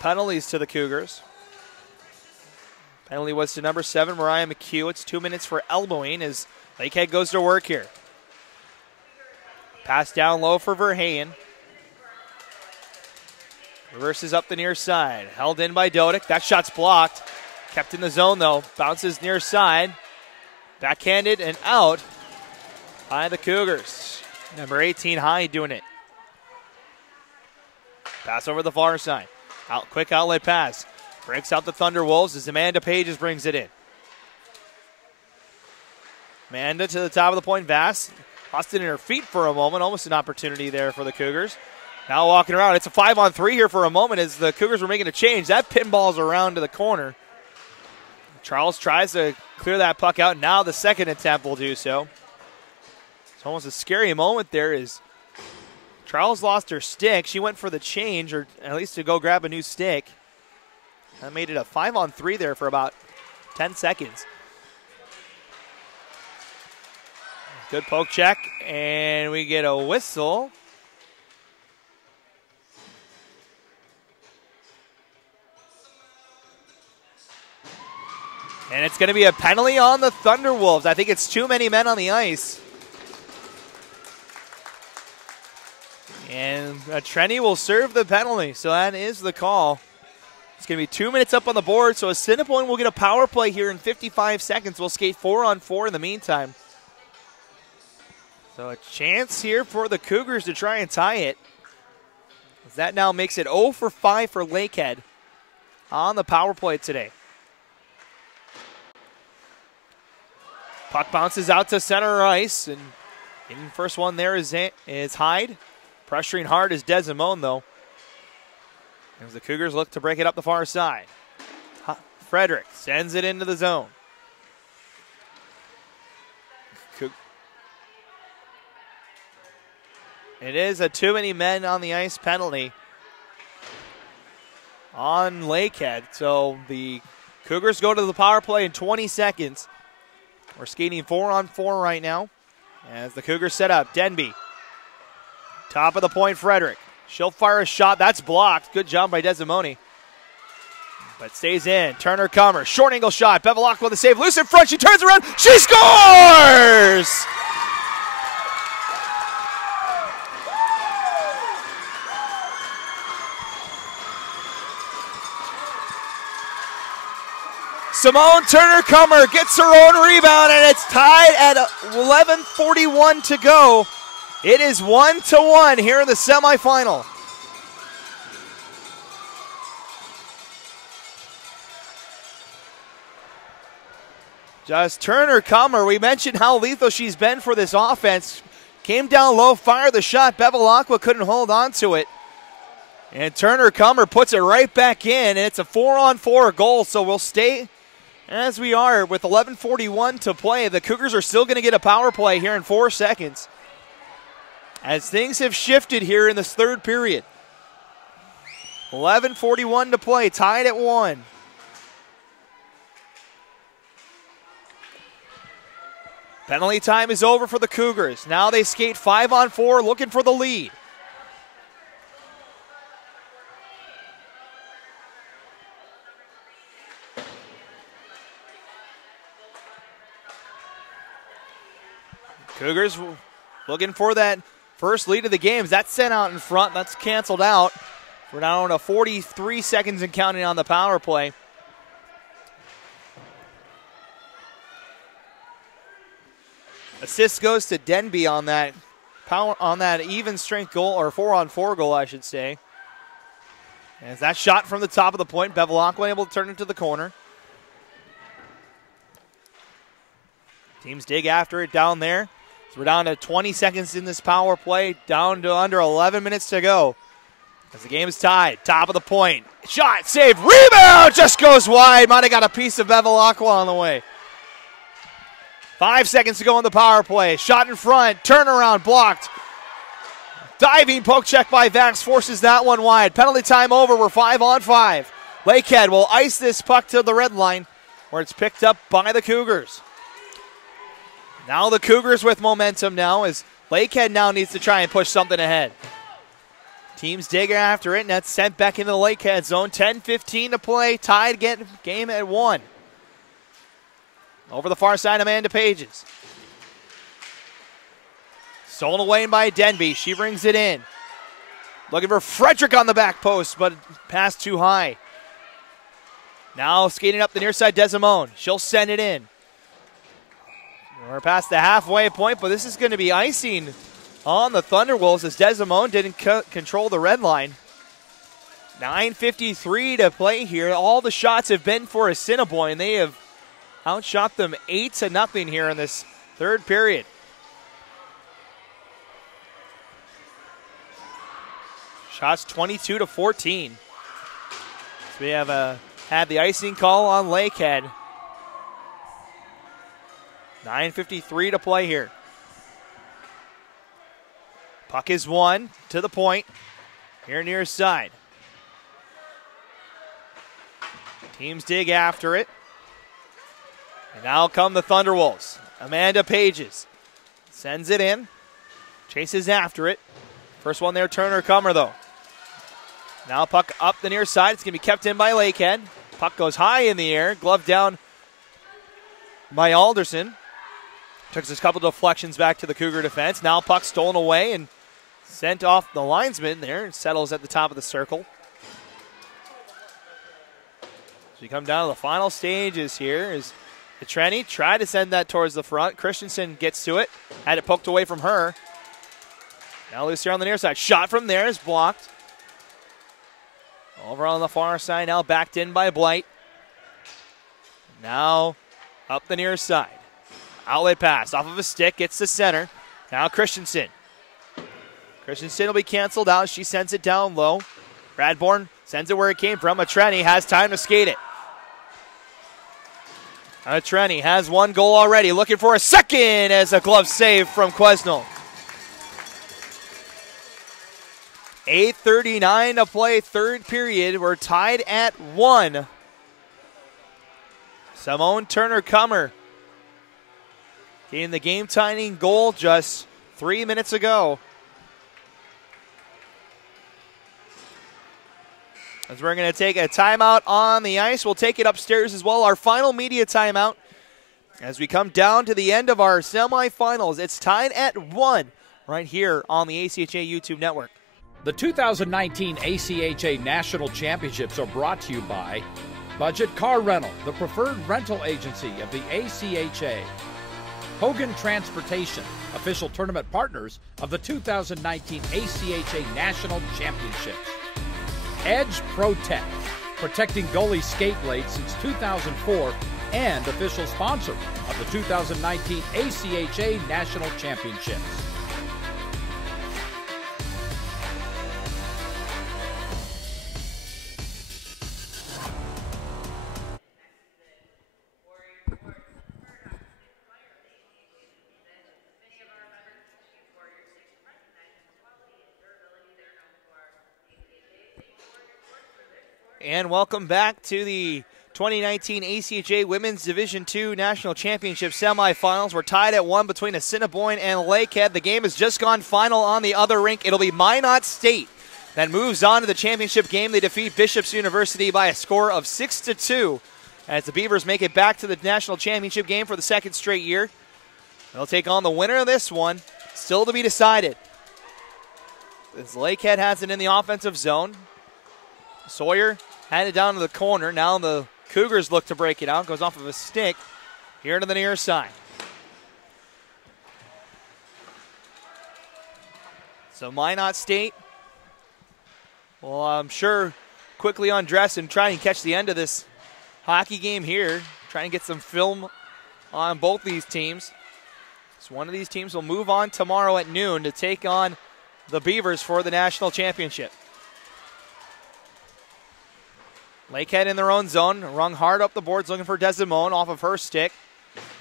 penalties to the Cougars. Penalty was to number 7, Mariah McHugh. It's 2 minutes for elbowing as Lakehead goes to work here. Pass down low for Verheyen. Reverses up the near side. Held in by Dodick. That shot's blocked. Kept in the zone, though. Bounces near side. Backhanded and out by the Cougars. Number 18, Hyde doing it. Pass over the far side. Quick outlet pass. Breaks out the Thunderwolves as Amanda Pages brings it in. Amanda to the top of the point. Vass Lost it in her feet for a moment. Almost an opportunity there for the Cougars. Now walking around. It's a 5-on-3 here for a moment as the Cougars were making a change. That pinball's around to the corner. Charles tries to clear that puck out. Now the second attempt will do so. It's almost a scary moment there as Charles lost her stick. She went for the change, or at least to go grab a new stick. That made it a 5-on-3 there for about 10 seconds. Good poke check, and we get a whistle. And it's going to be a penalty on the Thunderwolves. I think it's too many men on the ice. And Trenny will serve the penalty, so that is the call. It's going to be 2 minutes up on the board, so Assiniboine will get a power play here in 55 seconds. We'll skate 4-on-4 in the meantime. So a chance here for the Cougars to try and tie it. That now makes it 0 for 5 for Lakehead on the power play today. Puck bounces out to center ice, and in the first one there is Hyde. Pressuring hard is Desimone, though. As the Cougars look to break it up the far side. Frederick sends it into the zone. It is a too many men on the ice penalty on Lakehead. So the Cougars go to the power play in 20 seconds. We're skating 4-on-4 right now as the Cougars set up. Denby. Top of the point, Frederick. She'll fire a shot. That's blocked. Good job by Desimone. But stays in. Turner Comer. Short angle shot. Bevilacqua with the save. Loose in front. She turns around. She scores! Simone Turner Comer gets her own rebound, and it's tied at 11:41 to go. It is 1-1 here in the semifinal. Just Turner Comer, we mentioned how lethal she's been for this offense. Came down low, fired the shot. Bevilacqua couldn't hold on to it. And Turner Comer puts it right back in, and it's a 4-on-4 goal, so we'll stay as we are with 11:41 to play. The Cougars are still going to get a power play here in 4 seconds, as things have shifted here in this third period. 11:41 to play, tied at 1. Penalty time is over for the Cougars. Now they skate 5-on-4, looking for the lead. Cougars looking for that first lead of the game. That's sent out in front. That's canceled out. We're now on 43 seconds and counting on the power play. Assist goes to Denby on that even strength goal, or 4-on-4 goal, I should say. As that shot from the top of the point, Bevilacqua able to turn it to the corner. Teams dig after it down there. So we're down to 20 seconds in this power play, down to under 11 minutes to go. As the game is tied, top of the point. Shot, save, rebound, just goes wide. Might have got a piece of Bevilacqua on the way. 5 seconds to go on the power play. Shot in front, turnaround, blocked. Diving poke check by Vax forces that one wide. Penalty time over, we're 5-on-5. Lakehead will ice this puck to the red line, where it's picked up by the Cougars. Now the Cougars with momentum now, as Lakehead now needs to try and push something ahead. Teams dig after it, and that's sent back into the Lakehead zone. 10:15 to play, tied game at 1. Over the far side, Amanda Pages. Stolen away by Denby. She brings it in. Looking for Frederick on the back post, but pass too high. Now skating up the near side, Desimone. She'll send it in. We're past the halfway point, but this is going to be icing on the Thunderwolves as Desimone didn't control the red line. 9:53 to play here. All the shots have been for Assiniboine. They have outshot them 8-0 here in this third period. Shots 22-14. So we have had the icing call on Lakehead. 9:53 to play here. Puck is won to the point. Here near side. Teams dig after it. And now come the Thunderwolves. Amanda Pages sends it in. Chases after it. First one there, Turner Comer though. Now puck up the near side. It's going to be kept in by Lakehead. Puck goes high in the air. Glove down by Alderson. Took just a couple deflections back to the Cougar defense. Now puck stolen away and sent off the linesman there. And settles at the top of the circle. So you come down to the final stages here. Is Petreni tried to send that towards the front. Christensen gets to it. Had it poked away from her. Now loose here on the near side. Shot from there is blocked. Over on the far side now, backed in by Blight. Now up the near side. Outlet pass off of a stick, gets to center. Now Christensen. Christensen will be canceled out. She sends it down low. Bradbourne sends it where it came from. Matreni has time to skate it. Matreni has one goal already. Looking for a second as a glove save from Quesnel. 8:39 to play, third period. We're tied at 1. Simone Turner Comer getting the game-tying goal just 3 minutes ago. As we're going to take a timeout on the ice, we'll take it upstairs as well. Our final media timeout as we come down to the end of our semifinals. It's tied at 1 right here on the ACHA YouTube network. The 2019 ACHA National Championships are brought to you by Budget Car Rental, the preferred rental agency of the ACHA. Hogan Transportation, official tournament partners of the 2019 ACHA National Championships. Edge Protect, protecting goalie skate blades since 2004 and official sponsor of the 2019 ACHA National Championships. And welcome back to the 2019 ACHA Women's Division II National Championship semifinals. We're tied at 1 between Assiniboine and Lakehead. The game has just gone final on the other rink. It'll be Minot State that moves on to the championship game. They defeat Bishop's University by a score of 6-2 as the Beavers make it back to the national championship game for the second straight year. They'll take on the winner of this one, still to be decided. As Lakehead has it in the offensive zone. Sawyer had it down to the corner. Now the Cougars look to break it out. Goes off of a stick here to the near side. So Minot State will, I'm sure, quickly undress and try and catch the end of this hockey game here. Try and get some film on both these teams. So one of these teams will move on tomorrow at noon to take on the Beavers for the national championship. Lakehead in their own zone, rung hard up the boards looking for Desimone off of her stick.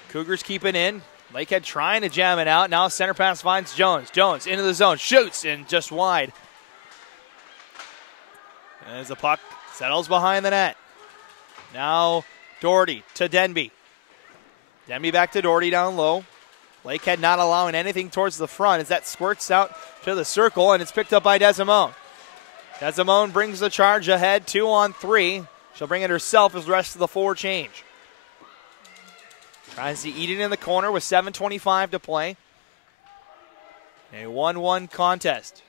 Cougars keep it in. Lakehead trying to jam it out. Now center pass finds Jones. Jones into the zone, shoots, and just wide. As the puck settles behind the net. Now Doherty to Denby. Denby back to Doherty down low. Lakehead not allowing anything towards the front as that squirts out to the circle, and it's picked up by Desimone. Desimone brings the charge ahead, 2-on-3. She'll bring it herself as the rest of the forward change. Tries to eat it in the corner with 7:25 to play. A 1-1 contest.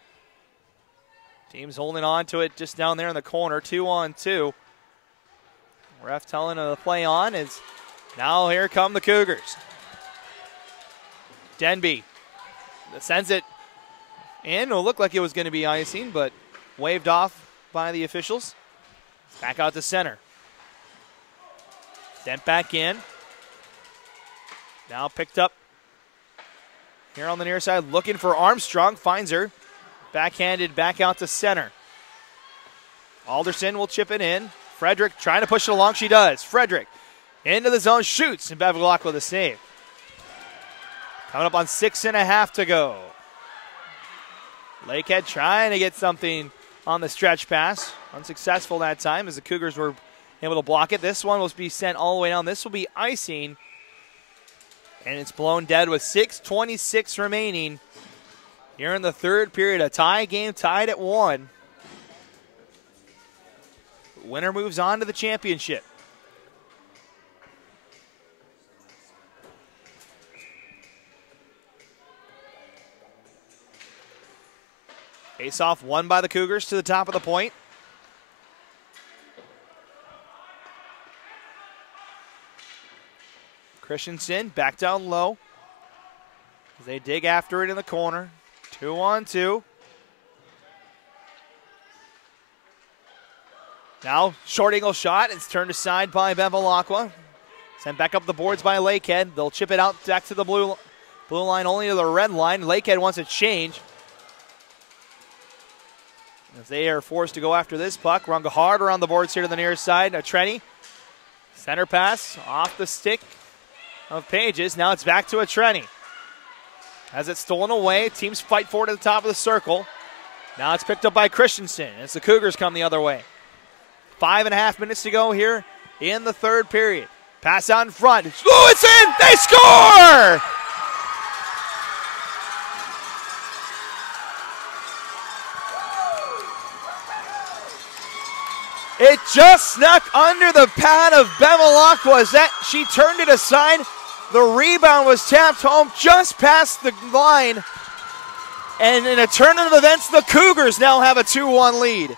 Team's holding on to it just down there in the corner, 2-on-2. Ref telling them to play on as now here come the Cougars. Denby sends it in. It'll look like it was going to be icing, but waved off by the officials. Back out to center. Sent back in. Now picked up here on the near side, looking for Armstrong. Finds her. Backhanded back out to center. Alderson will chip it in. Frederick trying to push it along. She does. Frederick into the zone, shoots, and Bevilacqua with a save. Coming up on 6.5 to go. Lakehead trying to get something on the stretch pass. Unsuccessful that time as the Cougars were able to block it. This one will be sent all the way down. This will be icing. And it's blown dead with 6:26 remaining. Here in the third period, a tie game tied at 1. Winner moves on to the championship. Face-off won by the Cougars to the top of the point. Christensen back down low as they dig after it in the corner. 2-on-2. Now, short angle shot. It's turned aside by Bevilacqua. Sent back up the boards by Lakehead. They'll chip it out back to the blue line, only to the red line. Lakehead wants a change. As they are forced to go after this puck. Run hard around the boards here to the near side. Now Trenny. Center pass off the stick of Pages. Now it's back to a Trenny. Has it stolen away. Teams fight for it at the top of the circle. Now it's picked up by Christensen as the Cougars come the other way. 5.5 minutes to go here in the third period. Pass out in front. Oh, it's in! They score! It just snuck under the pad of Bevilacqua as that she turned it aside. The rebound was tapped home just past the line. And in a turn of events, the Cougars now have a 2-1 lead.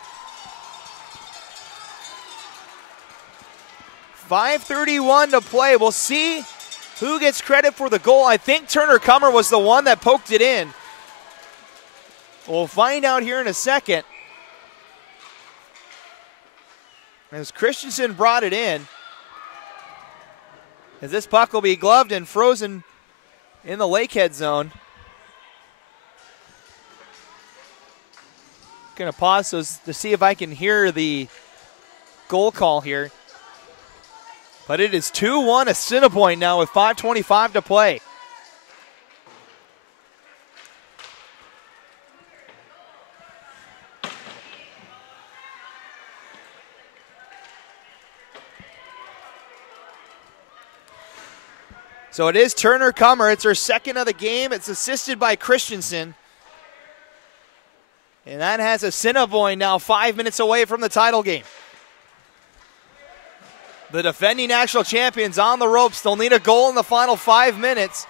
5:31 to play. We'll see who gets credit for the goal. I think Turner Cummer was the one that poked it in. We'll find out here in a second. As Christensen brought it in. As this puck will be gloved and frozen in the Lakehead zone. Going to pause to see if I can hear the goal call here. But it is 2-1 Assiniboine now with 5:25 to play. So it is Turner Cummer. It's her second of the game. It's assisted by Christensen. And that has Assiniboine now 5 minutes away from the title game. The defending national champions on the ropes. They'll need a goal in the final 5 minutes,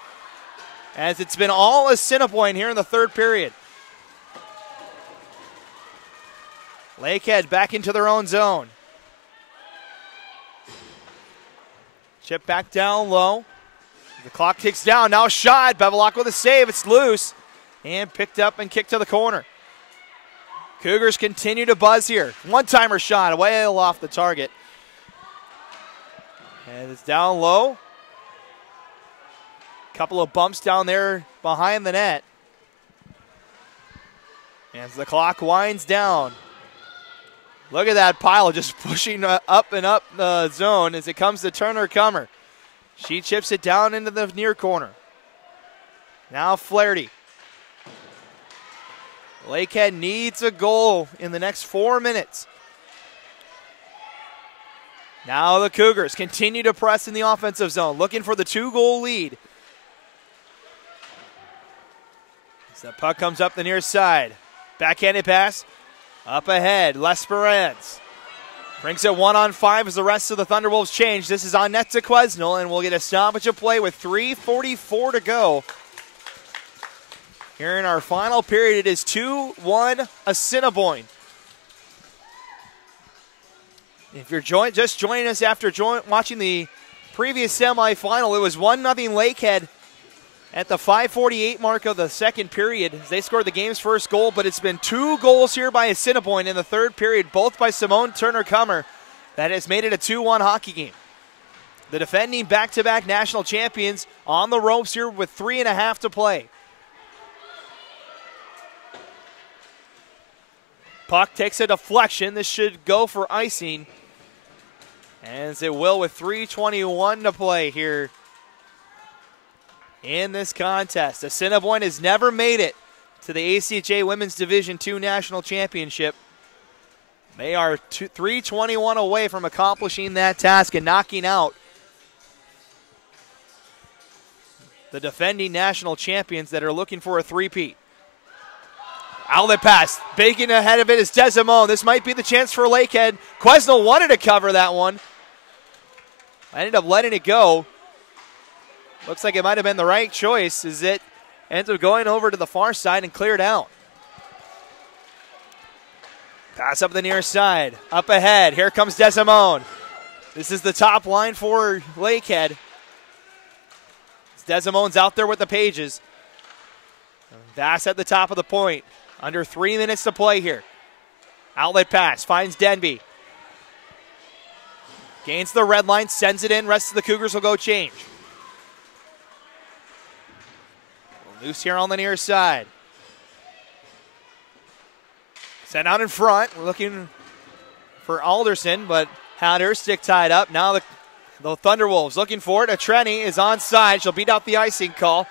as it's been all Assiniboine here in the third period. Lakehead back into their own zone. Chip back down low. The clock ticks down. Now a shot. Bevilacqua with a save. It's loose. And picked up and kicked to the corner. Cougars continue to buzz here. One-timer shot. Well off the target. And it's down low. Couple of bumps down there behind the net. As the clock winds down. Look at that pile just pushing up and up the zone as it comes to Turner Cummer. She chips it down into the near corner. Now Flaherty. Lakehead needs a goal in the next 4 minutes. Now the Cougars continue to press in the offensive zone, looking for the 2-goal lead. As the puck comes up the near side. Backhanded pass. Up ahead, L'Esperance. Brings it 1-on-5 as the rest of the Thunderwolves change. This is on net to Quesnel, and we'll get a stoppage of play with 3:44 to go. Here in our final period, it is 2-1 Assiniboine. If you're just joining us after watching the previous semifinal, it was 1-0 Lakehead at the 5:48 mark of the second period. They scored the game's first goal, but it's been 2 goals here by Assiniboine in the third period, both by Simone Turner Cummer. That has made it a 2-1 hockey game. The defending back-to-back national champions on the ropes here with 3.5 to play. Puck takes a deflection. This should go for icing. As it will with 3:21 to play here in this contest. Assiniboine has never made it to the ACHA Women's Division II National Championship. They are 3:21 away from accomplishing that task and knocking out the defending national champions that are looking for a three-peat. Outlet pass. Baking ahead of it is Desimone. This might be the chance for Lakehead. Quesnel wanted to cover that one. Ended up letting it go. Looks like it might have been the right choice as it ends up going over to the far side and cleared out. Pass up the near side. Up ahead. Here comes Desimone. This is the top line for Lakehead. Desimone's out there with the pages. Vass at the top of the point. Under 3 minutes to play here. Outlet pass. Finds Denby. Gains the red line. Sends it in. Rest of the Cougars will go change. Loose here on the near side. Sent out in front. We're looking for Alderson, but had her stick tied up. Now the Thunderwolves looking for it. Atreni is onside. She'll beat out the icing call.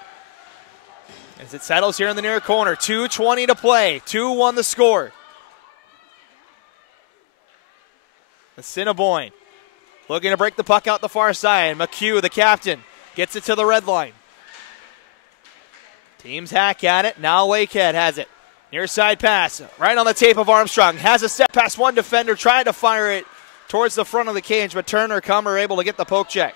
As it settles here in the near corner. 2:20 to play. 2-1 the score. Assiniboine looking to break the puck out the far side. McHugh, the captain, gets it to the red line. Teams hack at it. Now Lakehead has it. Near side pass. Right on the tape of Armstrong. Has a step past one defender. Tried to fire it towards the front of the cage, but Turner Comer able to get the poke check.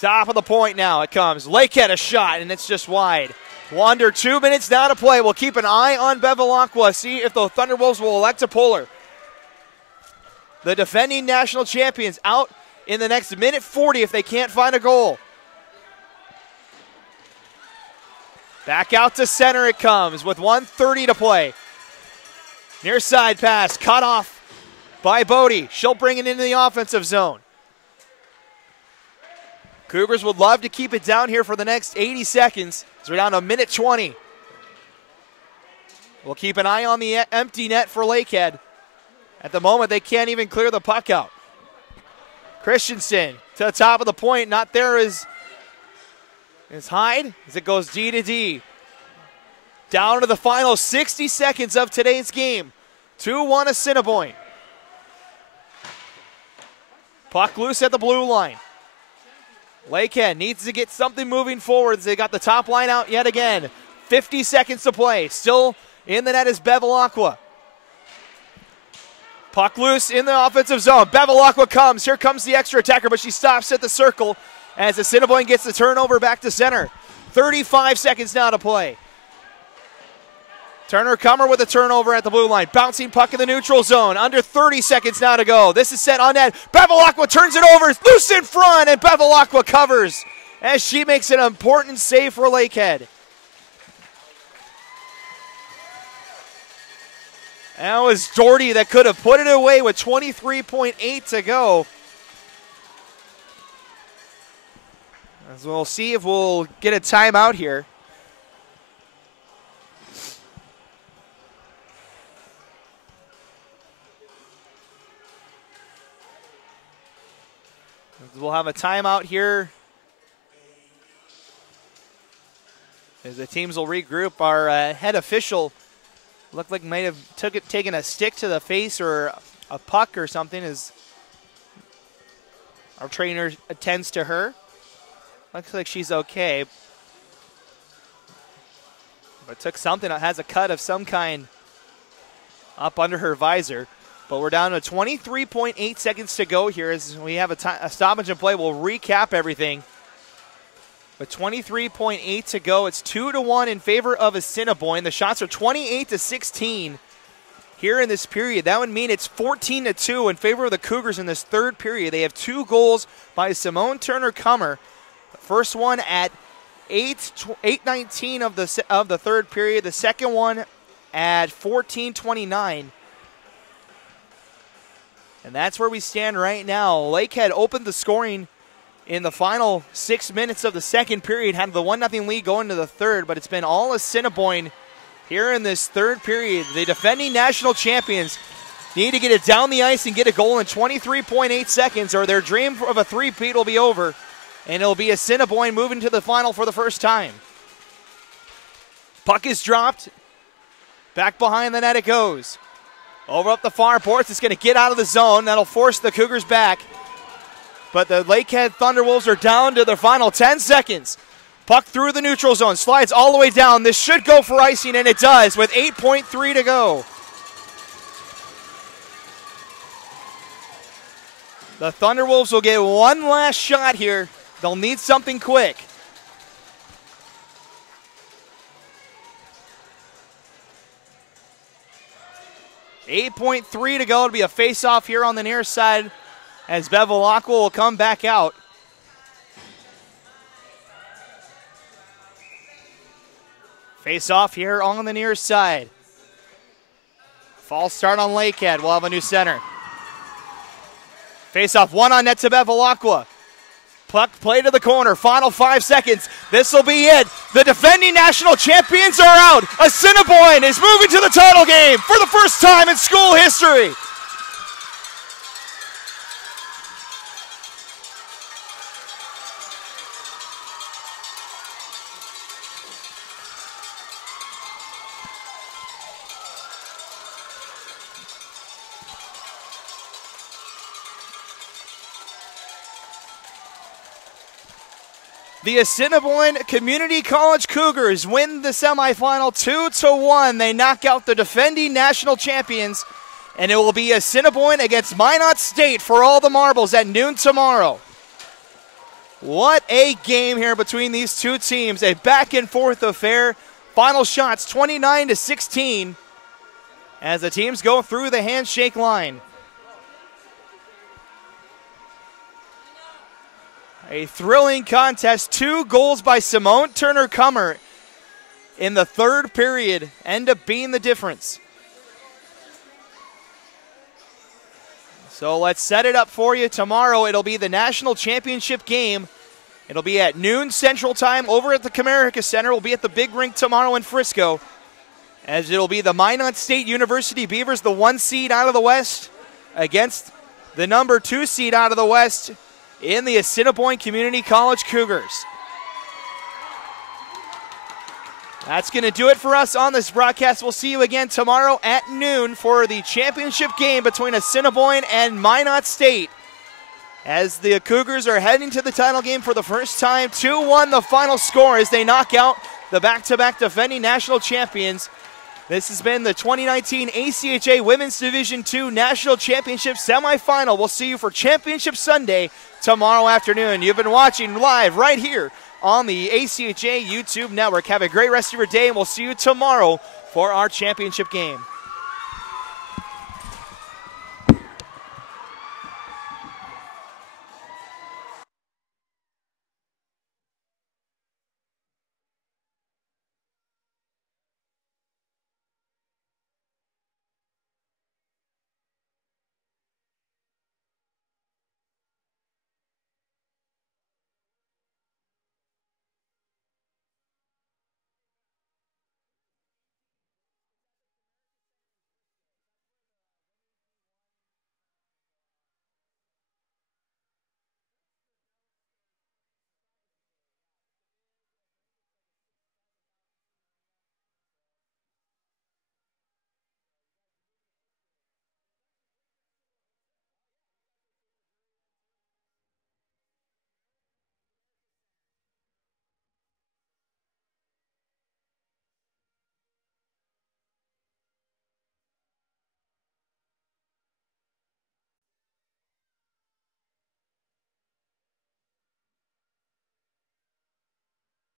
Top of the point now it comes. Lakehead a shot, and it's just wide. Under 2 minutes now to play. We'll keep an eye on Bevilacqua. See if the Thunderwolves will elect to pull her. The defending national champions out in the next minute 40 if they can't find a goal. Back out to center it comes with 1:30 to play. Near side pass, cut off by Bodie. She'll bring it into the offensive zone. Cougars would love to keep it down here for the next 80 seconds. So we're down to minute 20. We'll keep an eye on the empty net for Lakehead. At the moment, they can't even clear the puck out. Christensen to the top of the point. Not there is Hyde as it goes D to D. Down to the final 60 seconds of today's game. 2-1 Assiniboine. Puck loose at the blue line. Lakehead needs to get something moving forward. They got the top line out yet again. 50 seconds to play. Still in the net is Bevilacqua. Puck loose in the offensive zone. Bevilacqua comes. Here comes the extra attacker, but she stops at the circle as Assiniboine gets the turnover back to center. 35 seconds now to play. Turner Comer with a turnover at the blue line. Bouncing puck in the neutral zone. Under 30 seconds now to go. This is set on net. Bevilacqua turns it over. It's loose in front, and Bevilacqua covers as she makes an important save for Lakehead. That was Doherty that could have put it away with 23.8 to go. As we'll see if we'll get a timeout here. We'll have a timeout here as the teams will regroup. Our head official looked like might have taken a stick to the face or a puck or something as our trainer attends to her. Looks like she's okay. But took something that has a cut of some kind up under her visor. But we're down to 23.8 seconds to go here as we have a stoppage in play. We'll recap everything. With 23.8 to go, it's 2-1 in favor of Assiniboine. The shots are 28-16 here in this period. That would mean it's 14-2 in favor of the Cougars in this third period. They have 2 goals by Simone Turner Comer. The first one at 8:19 of the third period. The second one at 14:29. And that's where we stand right now. Lakehead opened the scoring in the final 6 minutes of the second period, had the 1-0 lead going to the third, but it's been all Assiniboine here in this third period. The defending national champions need to get it down the ice and get a goal in 23.8 seconds, or their dream of a three-peat will be over, and it'll be Assiniboine moving to the final for the first time. Puck is dropped. Back behind the net it goes. Over up the far boards. It's going to get out of the zone. That'll force the Cougars back. But the Lakehead Thunderwolves are down to their final 10 seconds. Puck through the neutral zone. Slides all the way down. This should go for icing, and it does with 8.3 to go. The Thunderwolves will get one last shot here. They'll need something quick. .3 to go. It'll be a face-off here on the near side as Bevilacqua will come back out. Face-off here on the near side. False start on Lakehead. We'll have a new center. Face-off, one on net to Bevilacqua. Puck play to the corner, final 5 seconds. This will be it. The defending national champions are out. Assiniboine is moving to the title game for the first time in school history. The Assiniboine Community College Cougars win the semifinal 2-1. They knock out the defending national champions, and it will be Assiniboine against Minot State for all the marbles at noon tomorrow. What a game here between these two teams. A back-and-forth affair. Final shots 29-16 as the teams go through the handshake line. A thrilling contest. 2 goals by Simone Turner-Cummer in the third period end up being the difference. So let's set it up for you tomorrow. It'll be the national championship game. It'll be at noon Central Time over at the Comerica Center. We'll be at the big rink tomorrow in Frisco, as it'll be the Minot State University Beavers, the 1 seed out of the West, against the number 2 seed out of the West in the Assiniboine Community College Cougars. That's going to do it for us on this broadcast. We'll see you again tomorrow at noon for the championship game between Assiniboine and Minot State, as the Cougars are heading to the title game for the first time. 2-1 the final score as they knock out the back-to-back defending national champions. This has been the 2019 ACHA Women's Division II National Championship Semifinal. We'll see you for Championship Sunday tomorrow afternoon. You've been watching live right here on the ACHA YouTube Network. Have a great rest of your day, and we'll see you tomorrow for our championship game.